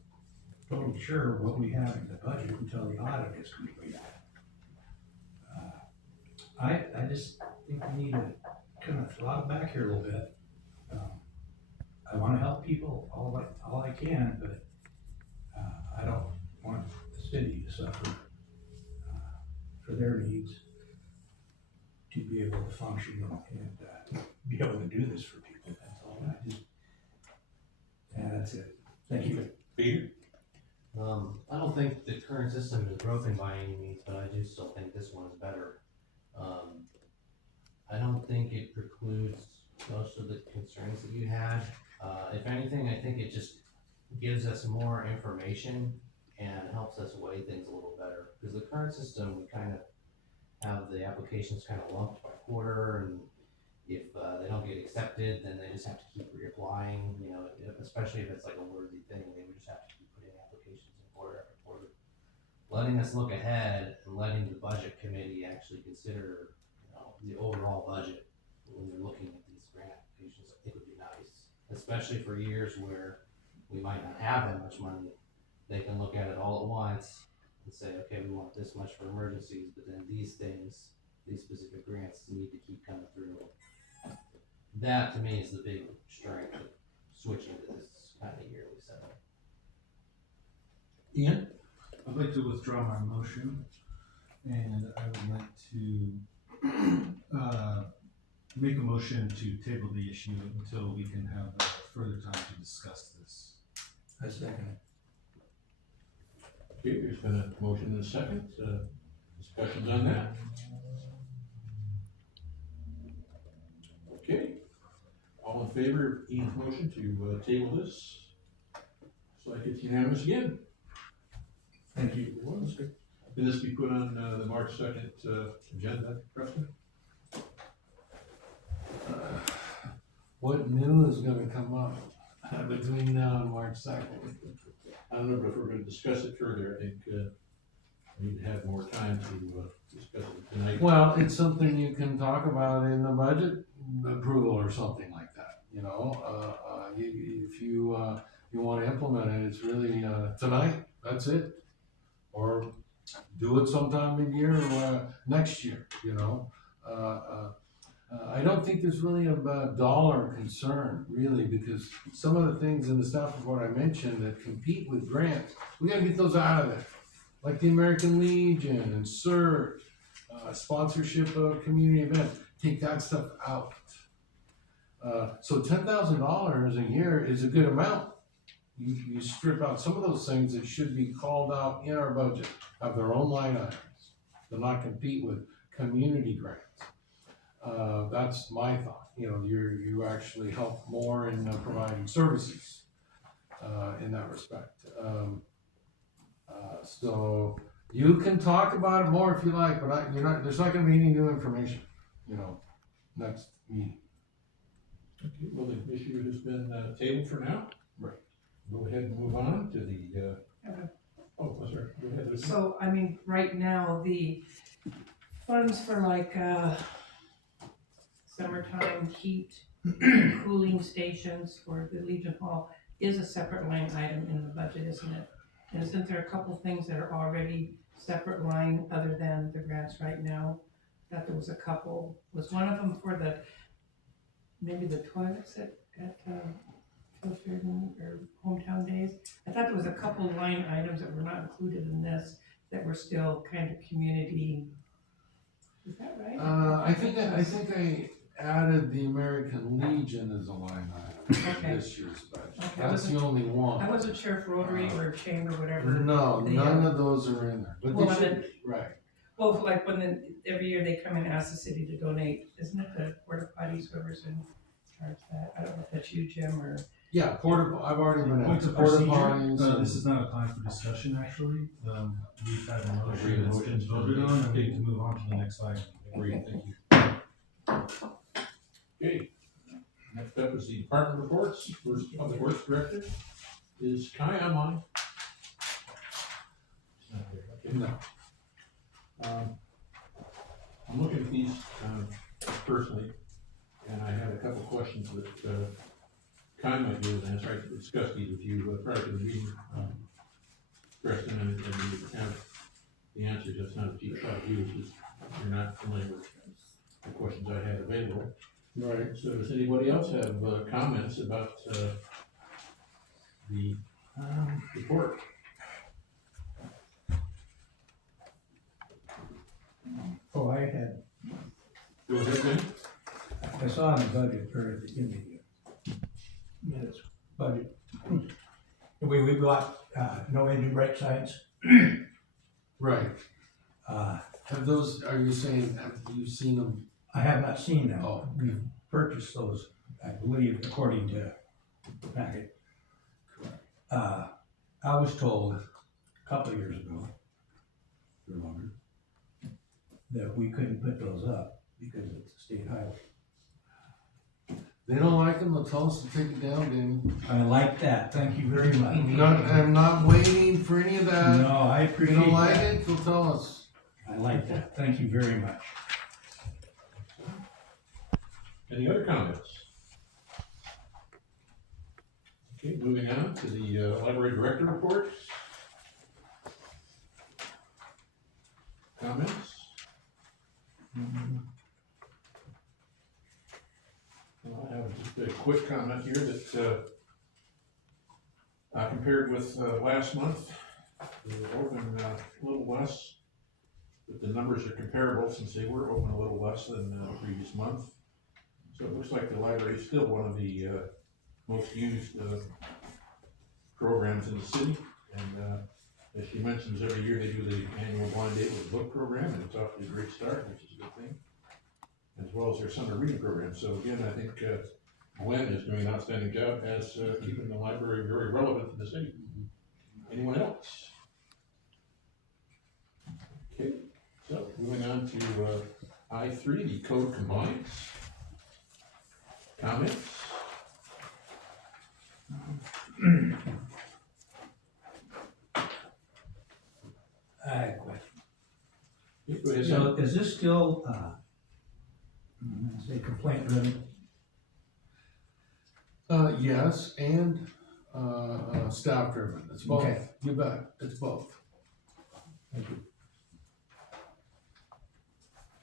totally sure what we have in the budget until the audit is complete. I just think we need to kind of throttle back here a little bit. I want to help people all I can, but I don't want the city to suffer for their needs to be able to function and be able to do this for people. That's all. That's it. Thank you. Peter? I don't think the current system is broken by any means, but I do still think this one is better. I don't think it precludes most of the concerns that you had. If anything, I think it just gives us more information and helps us weigh things a little better. Because the current system, we kind of have the applications kind of lumped by quarter, and if they don't get accepted, then they just have to keep reapplying, you know, especially if it's like a worthy thing, they would just have to keep putting applications in quarter after quarter. Letting us look ahead and letting the budget committee actually consider, you know, the overall budget when they're looking at these grant applications, I think would be nice. Especially for years where we might not have that much money, they can look at it all at once and say, okay, we want this much for emergencies, but then these things, these specific grants need to keep coming through. That to me is the big strength of switching to this kind of yearly setup. Ian? I'd like to withdraw my motion, and I would like to make a motion to table the issue until we can have further time to discuss this. I second it. Okay, there's been a motion and a second, discussions on that? Okay, all in favor of Ian's motion to table this? So like it's unanimous again. Thank you. Can this be put on the March 2nd agenda, Preston? What new is gonna come up between now and March 2nd? I don't know, but if we're gonna discuss it further, I think we need to have more time to discuss it tonight. Well, it's something you can talk about in the budget approval or something like that, you know? If you wanna implement it, it's really tonight, that's it. Or do it sometime mid-year or next year, you know? I don't think there's really a dollar concern, really, because some of the things in the staff report I mentioned that compete with grants, we gotta get those out of there. Like the American Legion and CERT, sponsorship of community events, take that stuff out. So $10,000 a year is a good amount. You strip out some of those things that should be called out in our budget, have their own line items, to not compete with community grants. That's my thought, you know, you actually help more in providing services, in that respect. So you can talk about it more if you like, but there's not gonna be any new information, you know, next meeting. Okay, well, the issue has been tabled for now. Right. Go ahead and move on to the, Okay. oh, sorry, go ahead, Lucy. So, I mean, right now, the funds for like, summertime heat, cooling stations for the Legion Hall is a separate line item in the budget, isn't it? And isn't there a couple things that are already separate line other than the grants right now? That there was a couple, was one of them for the, maybe the toilets at Sheridan or Hometown Days? I thought there was a couple line items that were not included in this that were still kind of community. Is that right? I think I added the American Legion as a line item Okay. in this year's budget. Okay, That's the only I one. wasn't sure if Rotary or Chamber, whatever. No, they, none of those are in there, but Well, they and should, right. Well, for like when every year they come and ask the city to donate, isn't it the porta potties, whoever's in charge of that? I don't know if that's you, Jim, or. Yeah, I've already been Points at of porta procedure, potties. this is not a time for discussion, actually. We've had a Agree, motion that's been motion's voted been on, and we made. need to move on to the next item. Agreed, thank you. Okay, next up is the department reports. First, Public Works Director is Kai online. He's not here, okay. No. I'm looking at these personally, and I had a couple questions that Kai might be able to answer. I discussed these with you prior to the meeting, Preston, and you have the answers. That's not a cheap shot at you, it's just you're not familiar with the questions I had available. Right. So does anybody else have comments about the report? Oh, I had, Go ahead, Ben. I saw in the budget, or in the minutes, budget. We got, no engine brake signs. Right. Uh, Are you saying, have you seen them? I have not seen them. Oh. We've purchased those, I believe, according to the packet. I was told a couple of years ago, or longer, that we couldn't put those up because it's a state highway. They don't like them, they'll tell us to take it down, Danny. I like that, thank you very much. I'm not waiting for any of that. No, I If you appreciate don't like that. it, they'll tell us. I like that, thank you very much. Any other comments? Okay, moving on to the library director report. Comments? Well, I have just a quick comment here that compared with last month, we're open a little less, but the numbers are comparable since they were open a little less than the previous month. So it looks like the library is still one of the most used programs in the city. And as she mentions, every year they do the annual blind date with the book program, and it's off to a great start, which is a good thing, as well as their summer reading program. So again, I think Gwen is doing an outstanding job as keeping the library very relevant to the city. Anyone else? Okay, so moving on to I3, the code compliance. Comments? I have a question. Yeah, go ahead, So is this still, say complaint driven? Yes, and staff driven, it's both, Okay. you bet, it's both. Thank you.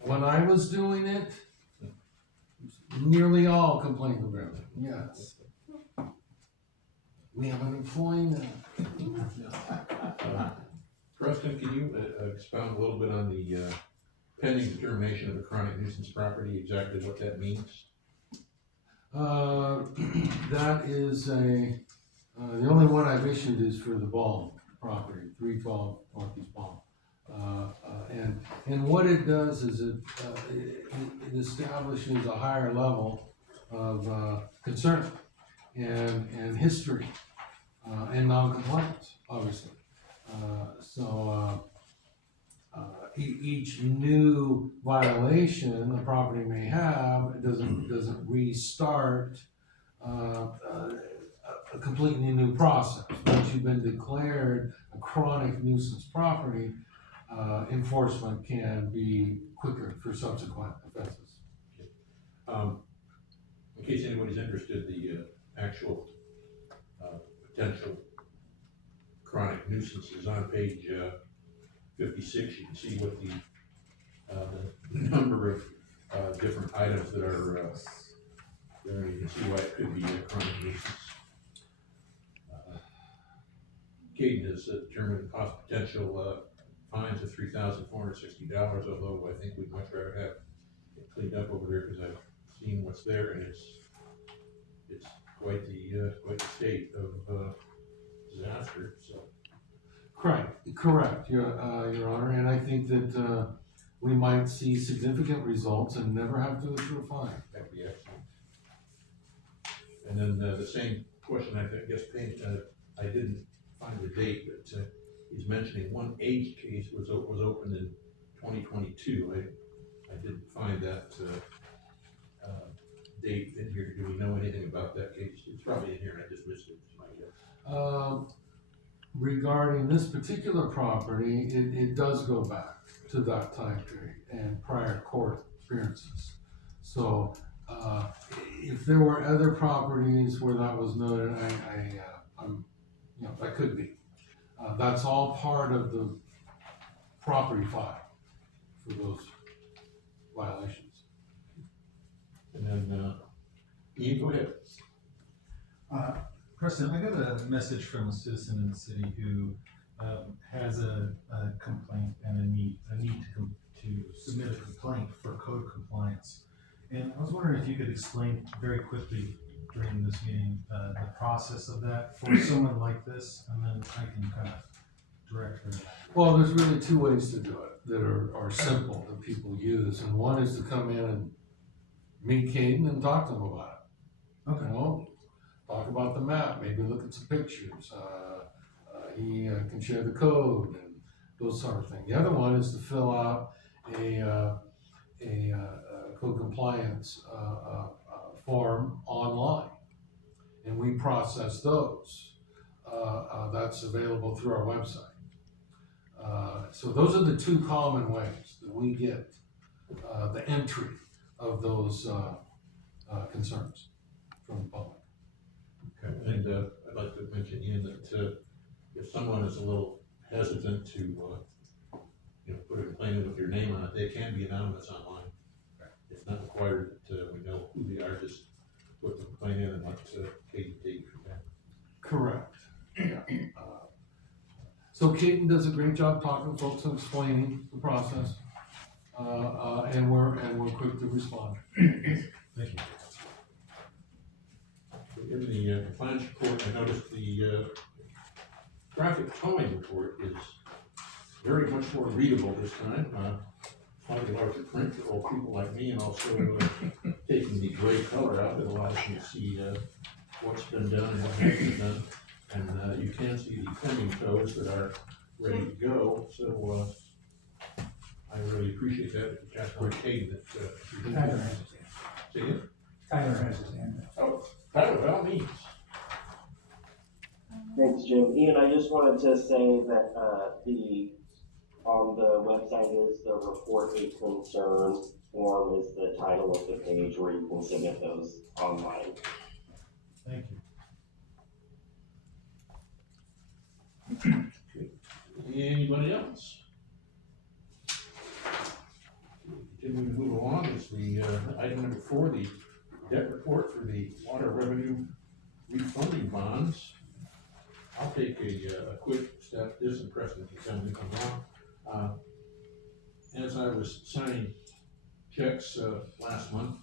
When I was doing it, nearly all complaint driven, yes. We have an employee now. Preston, can you expound a little bit on the pending determination of a chronic nuisance property, exactly what that means? That is the only one I've issued is for the Baum property, 312 Northeast Baum. And what it does is it establishes a higher level of concern and history and non-compliance, obviously. each new violation the property may have, it doesn't restart, a completely new process. Once you've been declared a chronic nuisance property, enforcement can be quicker for subsequent offenses. In case anybody's interested, the actual potential chronic nuisance is on page 56. You can see what the number of different items that are there. You can see why it could be a chronic nuisance. Caden has determined cost potential fines of $3,460, although I think we'd much rather have it cleaned up over there because I've seen what's there and it's quite the state of disaster. So Correct, Your Honor, and I think that we might see significant results and never have to issue a fine. that'd be excellent. And then the same question, I guess, Payne, I didn't find the date, but he's mentioning one age case was opened in 2022. I didn't find that date in here. Do we know anything about that case? It's probably in here and I just missed it. It's my guess. Regarding this particular property, it does go back to that time period and prior court appearances. So, if there were other properties where that was noted, that could be. That's all part of the property file for those violations. And then, Ian, go ahead. Preston, I got a message from a citizen in the city who has a complaint and a need to submit a complaint for code compliance. And I was wondering if you could explain very quickly during this meeting the process of that for someone like this, and then I can kind of direct her. Well, there's really two ways to do it that are simple that people use, and one is to come in and meet Caden and talk to him about it. Okay. You know, talk about the map, maybe look at some pictures. He can share the code and those sort of things. The other one is to fill out a code compliance form online, and we process those. That's available through our website. So those are the two common ways that we get the entry of those concerns from the public. Okay. And I'd like to mention, Ian, that if someone is a little hesitant to put a complaint in with your name on it, they can be anonymous online. It's not required that we know who they are. Just put the complaint in and let Kate take it from there. Correct. Yeah. So Caden does a great job talking to folks and explaining the process, and we're quick to respond. Thank you. In the compliance report, I noticed the traffic towing report is very much more readable this time. Slightly larger print for old people like me, and also taking the gray color out, it allows you to see what's been done and what hasn't been done. And you can see the pending tows that are ready to go. So I really appreciate that. That's where Kate that Tyler has his hand. see it. Tyler has his hand. Oh, Tyler, by all means. Thanks, Jim. Ian, I just wanted to say that on the website is the report a concern form is the title of the page where you can submit those online. Thank you. Anybody else? Continuing to move along is the item number 4, the debt report for the water revenue refunding bonds. I'll take a quick step. This and Preston can tell me if I'm wrong. As I was signing checks last month,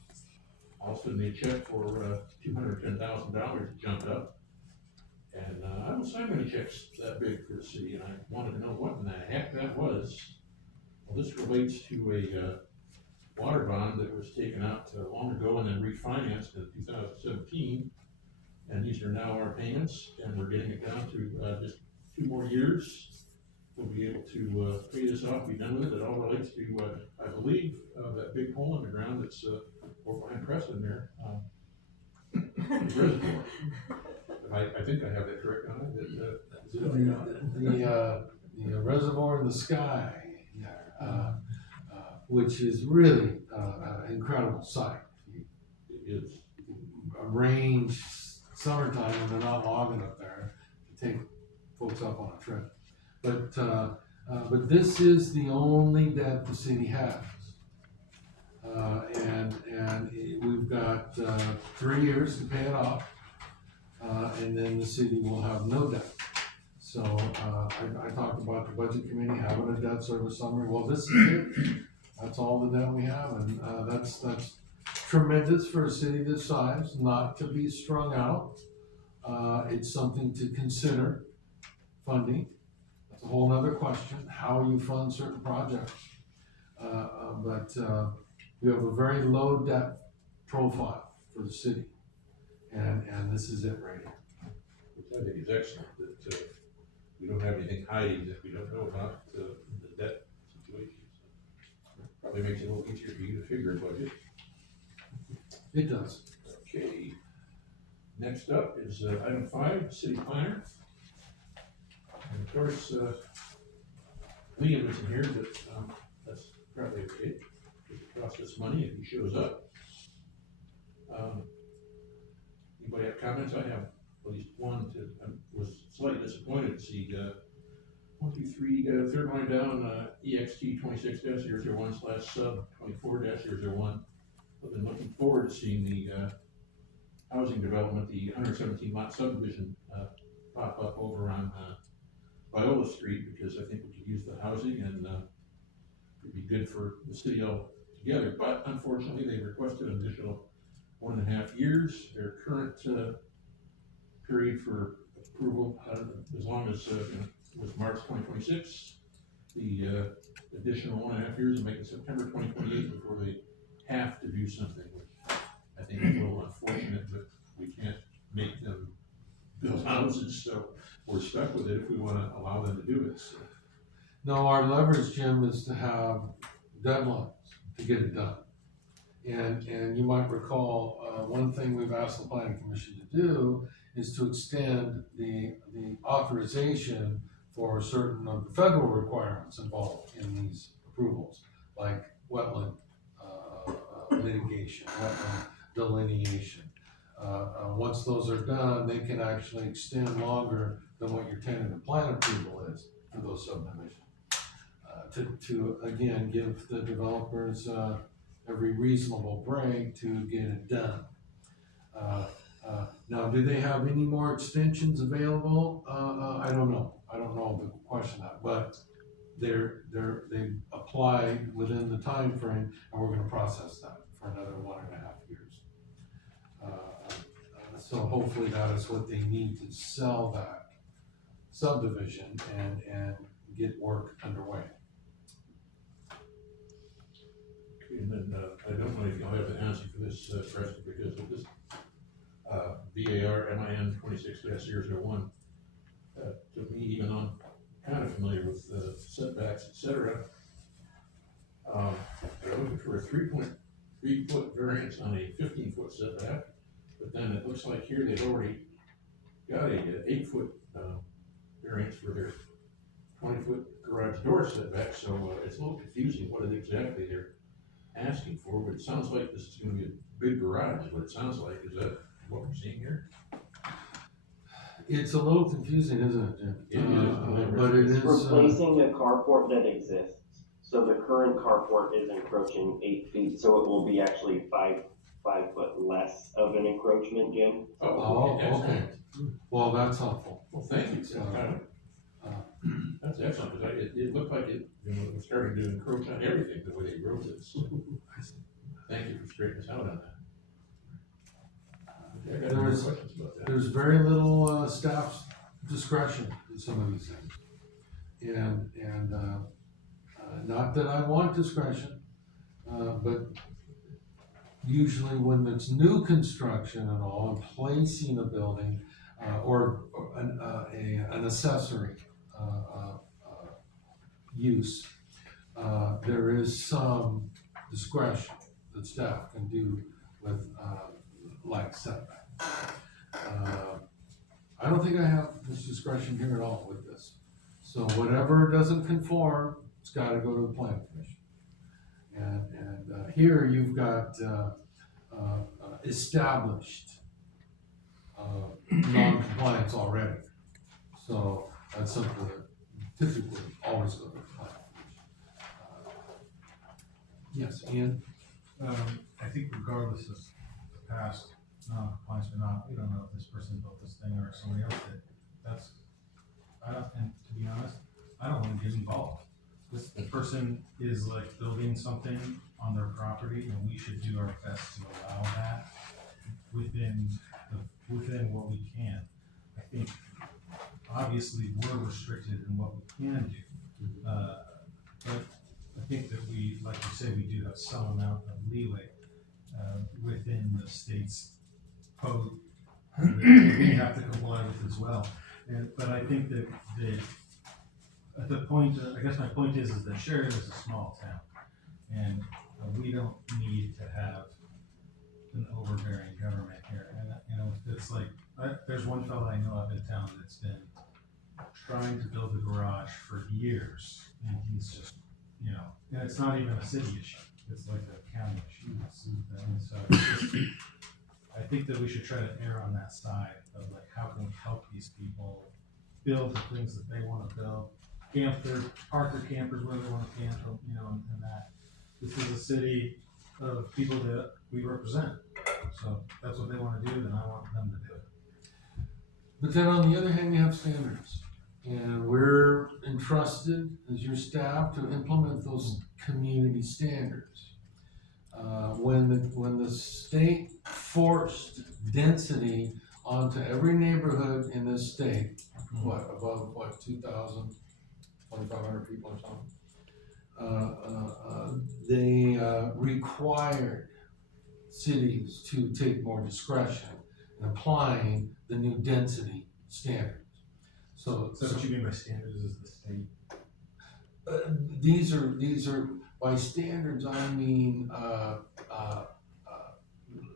all of a sudden a check for $210,000 jumped up. And I don't sign many checks that big for the city, and I wanted to know what in the heck that was. Well, this relates to a water bond that was taken out long ago and then refinanced in 2017. And these are now our payments, and we're getting it down to just 2 more years. we'll be able to, pay this off, be done with it. It all relates to, I believe, that big hole in the ground that's, over behind Preston there, the reservoir. I think I have that correct on it, The reservoir in the sky, which is really, an incredible sight. it is. Arrange summertime when they're not logging up there to take folks up on a trip. But this is the only debt the city has. We've got 3 years to pay it off, and then the city will have no debt. So I talked about the budget committee having a debt service summary. Well, this is it. That's all the debt we have, and that's tremendous for a city this size, not to be strung out. It's something to consider funding. That's a whole nother question, how you fund certain projects. But we have a very low debt profile for the city, and this is it right here. Which I think is excellent, that, we don't have anything hiding that we don't know about, the debt situation. So probably makes it a little easier for you to figure a budget. It does. Okay. Next up is, item 5, city planner. And of course, Liam isn't here, but, that's probably okay. It costs us money if he shows up. Anybody have comments? I have at least one. I was slightly disappointed to see, 1, 2, 3, third line down, EXT 26-001 / sub 24-001. I've been looking forward to seeing the, housing development, the 117 lot subdivision, pop up over on, Viola Street, because I think we could use the housing and, it'd be good for the city altogether. But unfortunately, they requested an additional 1.5 years. Their current, period for approval, as long as, was March 2026. The, additional 1.5 years will make it September 2028 before they have to do something, which I think is a little unfortunate, but we can't make them build houses, so we're stuck with it if we wanna allow them to do it, so. No, our leverage, Jim, is to have deadlines to get it done. And you might recall, one thing we've asked the planning commission to do is to extend the authorization for certain of the federal requirements involved in these approvals, like wetland, litigation, wetland delineation. Once those are done, they can actually extend longer than what your tentative plan approval is for those subdivisions. To again, give the developers, every reasonable break to get it done. Now, do they have any more extensions available? I don't know. I don't know the question that, but they applied within the time frame, and we're gonna process that for another 1.5 years. So hopefully that is what they need to sell that subdivision and get work underway. Okay, and then, I don't know if you'll have the answer for this, Preston, because of this, VAR MIN 26-001. To me, even though I'm kind of familiar with setbacks, etc. They're looking for a 3.3 foot variance on a 15-foot setback, but then it looks like here they've already got a 8 foot variance for their 20-foot garage door setback, so it's a little confusing what it exactly they're asking for, but it sounds like this is gonna be a big garage, is what it sounds like. Is that what we're seeing here? It's a little confusing, isn't it, Jim? It is. But it is. Replacing the carport that exists. So the current carport is encroaching 8 feet, so it will be actually five foot less of an encroachment, Jim. Oh, okay. Well, that's helpful. Well, thank you. That's excellent, because it looked like it, it was starting to encroach on everything the way they wrote it, so. Thank you for straightening us out on that. Okay, I got no more questions about that. There's very little staff's discretion in some of these things. And not that I want discretion, but usually when it's new construction and all, and placing a building, or an accessory use, there is some discretion that staff can do with, like setback. I don't think I have this discretion here at all with this. So whatever doesn't conform, it's gotta go to the planning commission. And here you've got, established, non-compliance already. So that's something that typically always go to the planning commission. Yes, Ian? I think regardless of the past non-compliance or not, we don't know if this person built this thing or somebody else did. And to be honest, I don't wanna get involved. The person is like building something on their property, and we should do our best to allow that within what we can. I think, obviously, we're restricted in what we can do. But I think that we, like you say, we do have some amount of leeway within the state's code that we have to comply with as well. But I think that at the point, I guess my point is that Sheridan is a small town, and we don't need to have an overbearing government here. And it's like, there's one fellow I know of in town that's been trying to build a garage for years, and he's just, and it's not even a city issue, it's like a county issue. And so it's just, I think that we should try to err on that side of like, how can we help these people build the things that they want to build, park their campers where they want to camp, and that. This is a city of people that we represent. So if that's what they want to do, then I want them to do it. But then on the other hand, you have standards. And we're entrusted as your staff to implement those community standards. When the state forced density onto every neighborhood in this state, above 2,000, 2,500 people or something, they required cities to take more discretion in applying the new density standards. So what you mean by standards is the state? These are by standards, I mean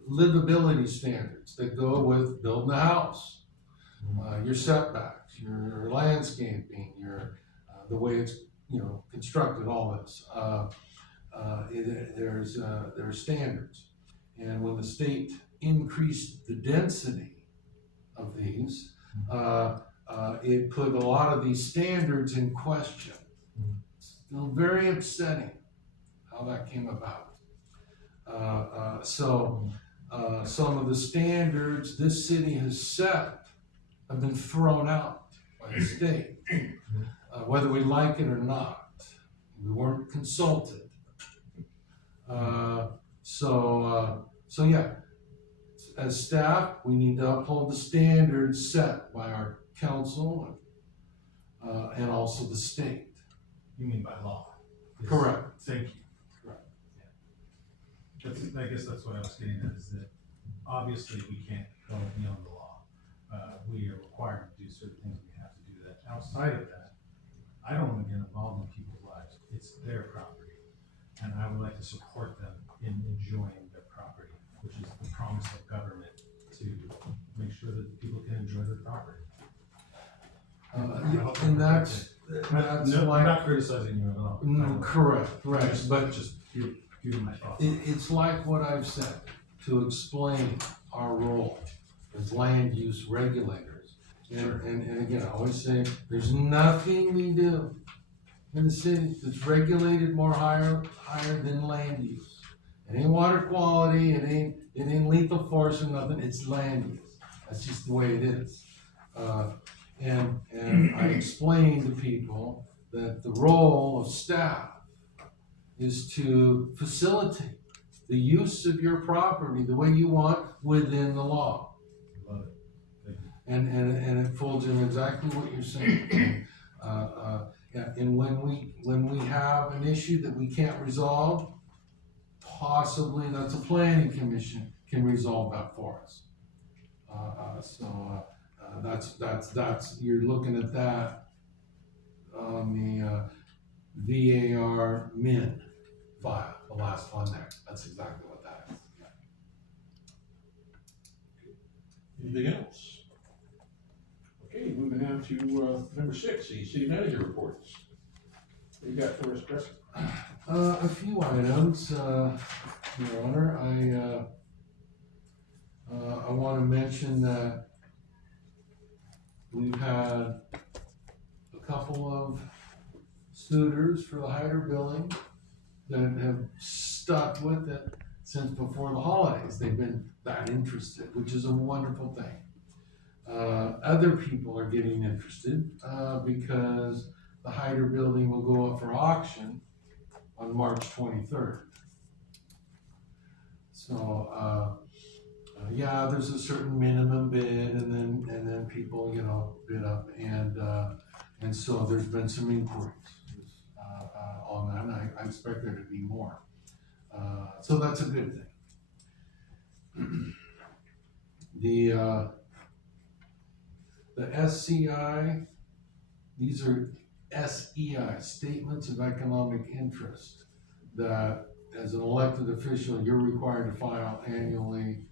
livability standards that go with building a house, your setbacks, your landscaping, your the way it's constructed, all this. There's standards, and when the state increased the density of these, it put a lot of these standards in question. Still very upsetting how that came about. So some of the standards this city has set have been thrown out by the state, whether we like it or not. We weren't consulted. So yeah, as staff, we need to uphold the standards set by our council and also the state. You mean by law? Yes. Correct. Thank you. Correct. Yeah. I guess that's what I was getting at, is that obviously we can't go beyond the law. We are required to do certain things, we have to do that. Outside of that, I don't want to get involved in people's lives. It's their property. And I would like to support them in enjoying their property, which is the promise of government, to make sure that people can enjoy their property. And that's no, I'm not criticizing you at all. No, correct, right, but just giving my thoughts. It's like what I've said, to explain our role as land use regulators. And again, I always say, there's nothing we do in the city that's regulated more higher than land use. It ain't water quality, it ain't lethal force or nothing, it's land use. That's just the way it is. And I explain to people that the role of staff is to facilitate the use of your property the way you want within the law. Love it. Thank you. And it folds in exactly what you're saying. And when we have an issue that we can't resolve, possibly that's a planning commission can resolve that for us. That's you're looking at that on the VAR min file, the last one there. That's exactly what that is. Yeah. Anything else? Okay, moving on to, number 6, the city manager reports. What you got for us, Preston? A few items, Your Honor. I want to mention that we've had a couple of suitors for the higher billing that have stuck with it since before the holidays. They've been that interested, which is a wonderful thing. Other people are getting interested because the Hyder building will go up for auction on March 23rd. So, yeah, there's a certain minimum bid, and then people, bid up, and so there's been some inquiries on that, and I expect there to be more. So that's a good thing. The SCI, these are SEI, Statements of Economic Interest, that as an elected official, you're required to file annually.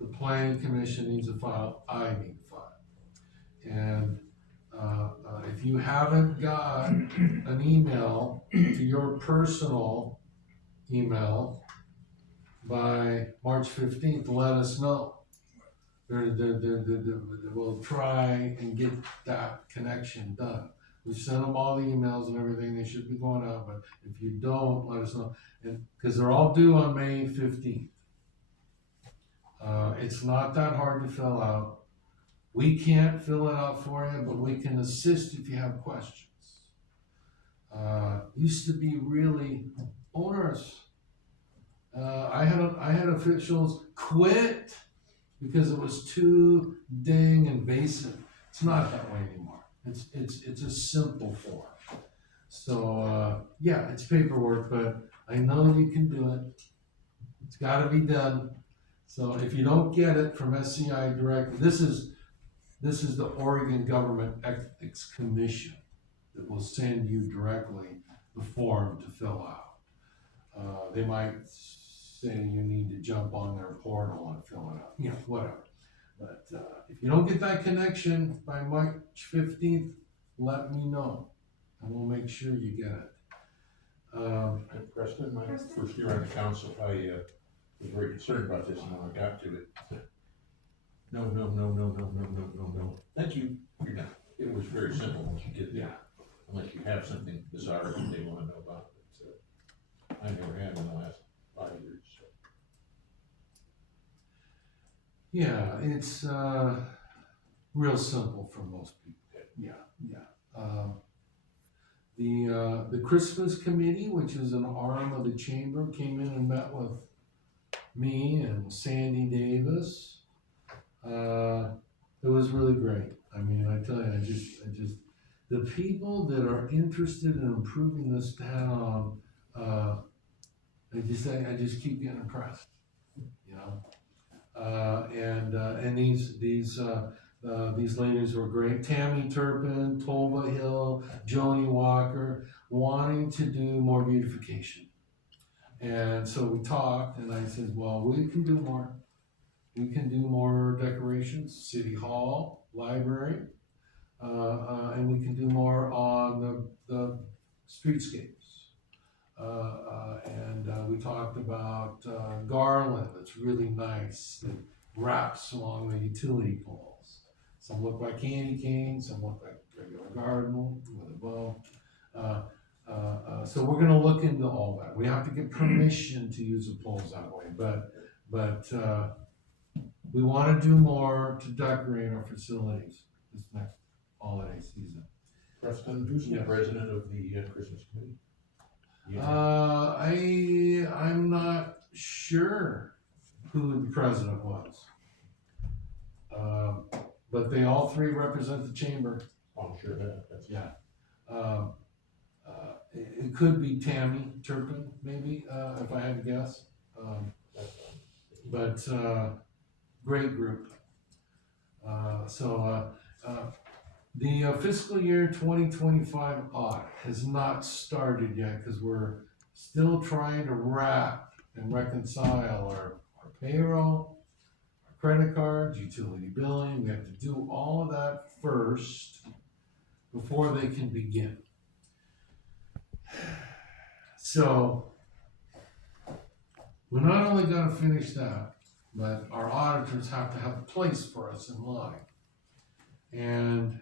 The planning commission needs to file, I need to file. And if you haven't got an email to your personal email by March 15th, let us know. We'll try and get that connection done. We've sent them all the emails and everything, they should be going out, but if you don't, let us know. And because they're all due on May 15th. It's not that hard to fill out. We can't fill it out for you, but we can assist if you have questions. Used to be really onerous. I had officials quit because it was too dang invasive. It's not that way anymore. It's a simple form. So yeah, it's paperwork, but I know you can do it. It's got to be done. So if you don't get it from SCI direct, this is the Oregon Government Ethics Commission that will send you directly the form to fill out. They might say you need to jump on their portal and fill it out, whatever. But if you don't get that connection by March 15th, let me know, and we'll make sure you get it. Preston, my first year on the council, I was very concerned about this, and when I got to it, no. Thank you, you're done. It was very simple once you get there, unless you have something bizarre that they want to know about. But I never have in the last 5 years. So. Yeah, it's real simple for most people. The Christmas committee, which is an arm of the chamber, came in and met with me and Sandy Davis. It was really great. I mean, I tell you, I just the people that are interested in improving this town, I just keep getting impressed, and these ladies were great. Tammy Turpin, Tova Hill, Joni Walker, wanting to do more beautification. And so we talked, and I said, well, we can do more. We can do more decorations, City Hall, library, and we can do more on the streetscapes. And we talked about garland that's really nice, that wraps along the utility poles. Some look like candy canes, some look like regular garden with a bow. So we're gonna look into all that. We have to get permission to use the poles that way, but we wanna do more to decorate our facilities this next holiday season. Preston, who's the president of the Christmas committee? I'm not sure who the president was. But they all three represent the chamber. Oh, I'm sure that's. Yeah. It could be Tammy Turpin, maybe, if I had to guess. But great group. The fiscal year 2025 audit has not started yet because we're still trying to wrap and reconcile our payroll, our credit cards, utility billing. We have to do all of that first before they can begin. So we're not only gonna finish that, but our auditors have to have a place for us in line. And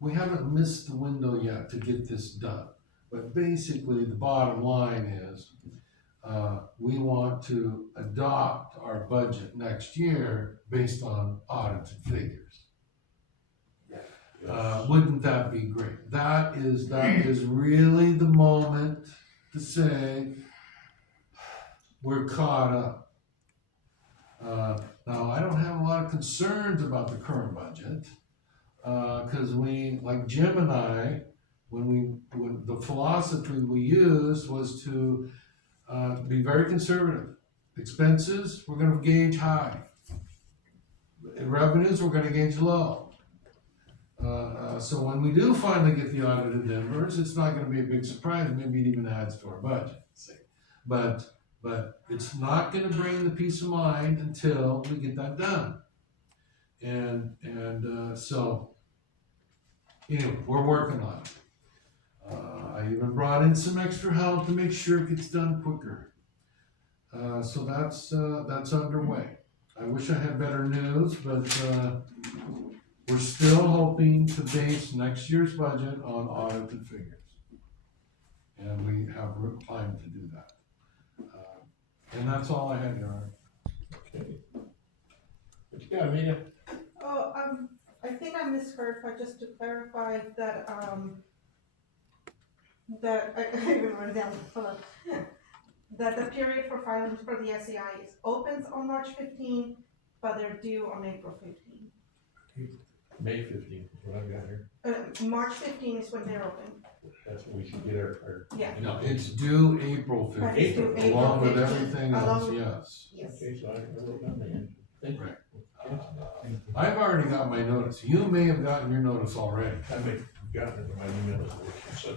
we haven't missed the window yet to get this done. But basically, the bottom line is, we want to adopt our budget next year based on audited figures. Wouldn't that be great? That is really the moment to say, we're caught up. Now, I don't have a lot of concerns about the current budget, cause we, like Jim and I, when the philosophy we used was to, be very conservative. Expenses, we're gonna gauge high. Revenues, we're gonna gauge low. So when we do finally get the audited numbers, it's not gonna be a big surprise, maybe it even adds to our budget, see. But it's not gonna bring the peace of mind until we get that done. So, anyway, we're working on it. I even brought in some extra help to make sure it gets done quicker. So that's underway. I wish I had better news, but, we're still hoping to base next year's budget on audited figures. And we have time to do that. And that's all I had, Your Honor. Okay. What you got, Amelia? Oh, I think I misheard, but just to clarify that, that, I even wrote it down, hold on. That the period for filings for the SEI opens on March 15, but they're due on April 15. May 15th is what I've got here. March 15 is when they're open. That's when we should get our. Yeah. No, it's due April But it's due 15th, April along with 15th, everything else, along with- yes. Yes. Okay, so I wrote down the end. Thank you. Right. I've already got my notice. You may have gotten your notice already. I may have gotten it in my email as well, so.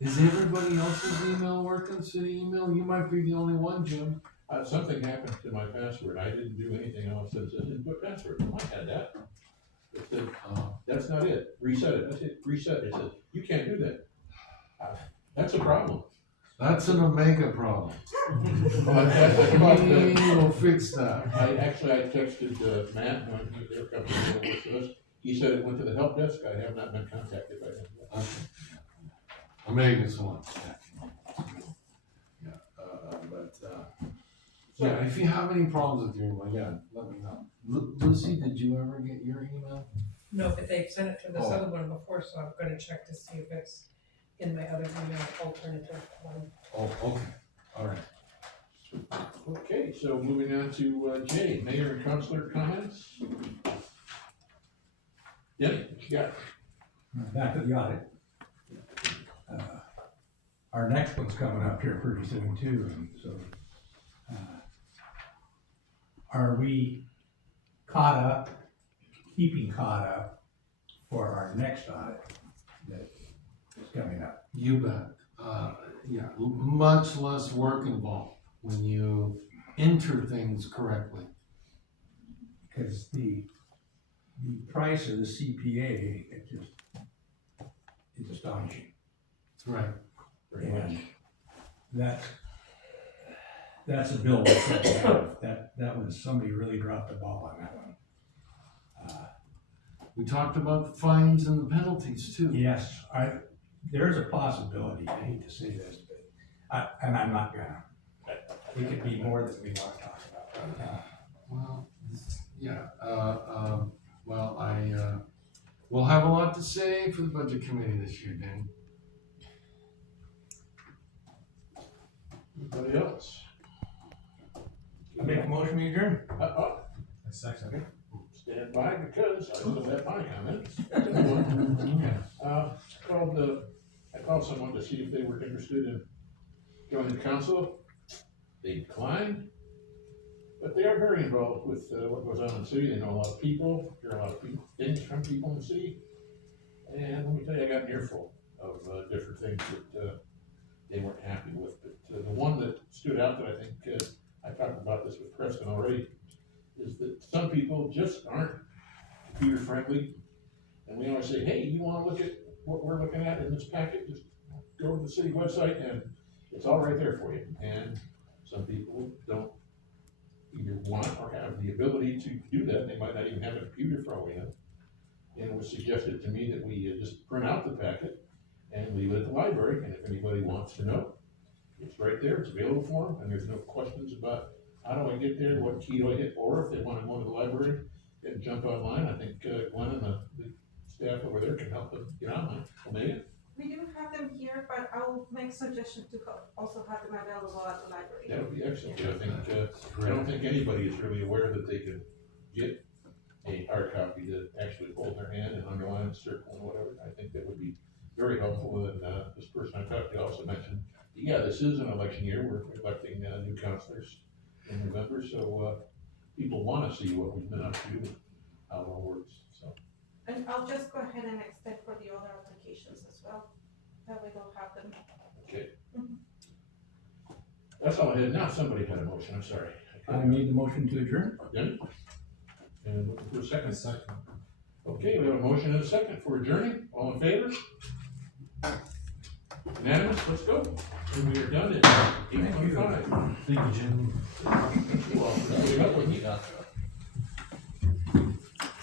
Is everybody else's email working, city email? You might be the only one, Jim. Something happened to my password. I didn't do anything else. It says input password. I had that. It said, that's not it. Reset it. That's it. Reset. It said, you can't do that. That's a problem. That's an Omega problem. We will fix that. I texted Matt when they were coming to us. He said it went to the help desk. I have not been contacted by them. Okay. Omega's one. Yeah, yeah, if you have any problems with your email, yeah, let me know. Lucy, did you ever get your email? No, but they sent it to this Oh. other one before, so I'm gonna check to see if it's in my other email alternative one. Oh, okay, all right. Okay, so moving on to Jay, Mayor and Councilor comments. Denny, what you got? Back to the audit. Our next one's coming up here pretty soon too, and so, are we caught up, keeping caught up for our next audit that is coming up? You bet. Yeah, much less work involved when you enter things correctly. Because the price of the CPA, it's astonishing. That's right. Very much. That's a bill that was, somebody really dropped the ball on that one. We talked about the fines and the penalties too. Yes, there's a possibility, I hate to say this, but and I'm not gonna. It could be more than we want to talk about right now. Well, yeah, we'll have a lot to say for the budget committee this year, Dan. Anybody else? I make a motion, we adjourn. A second. Stand by because I still have my comments. I called someone to see if they were interested in joining the council. They declined. But they are very involved with, what goes on in the city, they know a lot of people, hear a lot of people, things from people in the city. And let me tell you, I got an earful of, different things that, they weren't happy with, but, the one that stood out that I think, I talked about this with Preston already, is that some people just aren't computer friendly. And we always say, hey, you wanna look at what we're looking at in this packet, just go to the city website and it's all right there for you. And some people don't either want or have the ability to do that, they might not even have a computer probably in. And it was suggested to me that we just print out the packet and leave it at the library, and if anybody wants to know, it's right there, it's available for them, and there's no questions about how do I get there, what key do I hit, or if they wanna go to the library and jump online, I think Glenn and the staff over there can help them get online. Omega? We do have them here, but I'll make suggestions to also have them available at the library. That would be excellent. I think, I don't think anybody is really aware that they can get a hard copy to actually hold in their hand and underline, circle, and whatever. I think that would be very helpful. And, this person I talked to also mentioned, yeah, this is an election year. We're electing, new councilors in November, so, people wanna see what we've been up to, and how it all works, so. And I'll just go ahead and extend for the other applications as well, that way they'll have them. Okay. That's all I had. Now somebody had a motion, I'm sorry. I made the motion to adjourn. Done? And looking for a second. Second. Okay, we have a motion and a second for adjourning. All in favor? Unanimous, let's go. And we are done at 8:25. Thank you, Jim. Thank you all for putting up with me.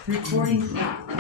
Recording stopped.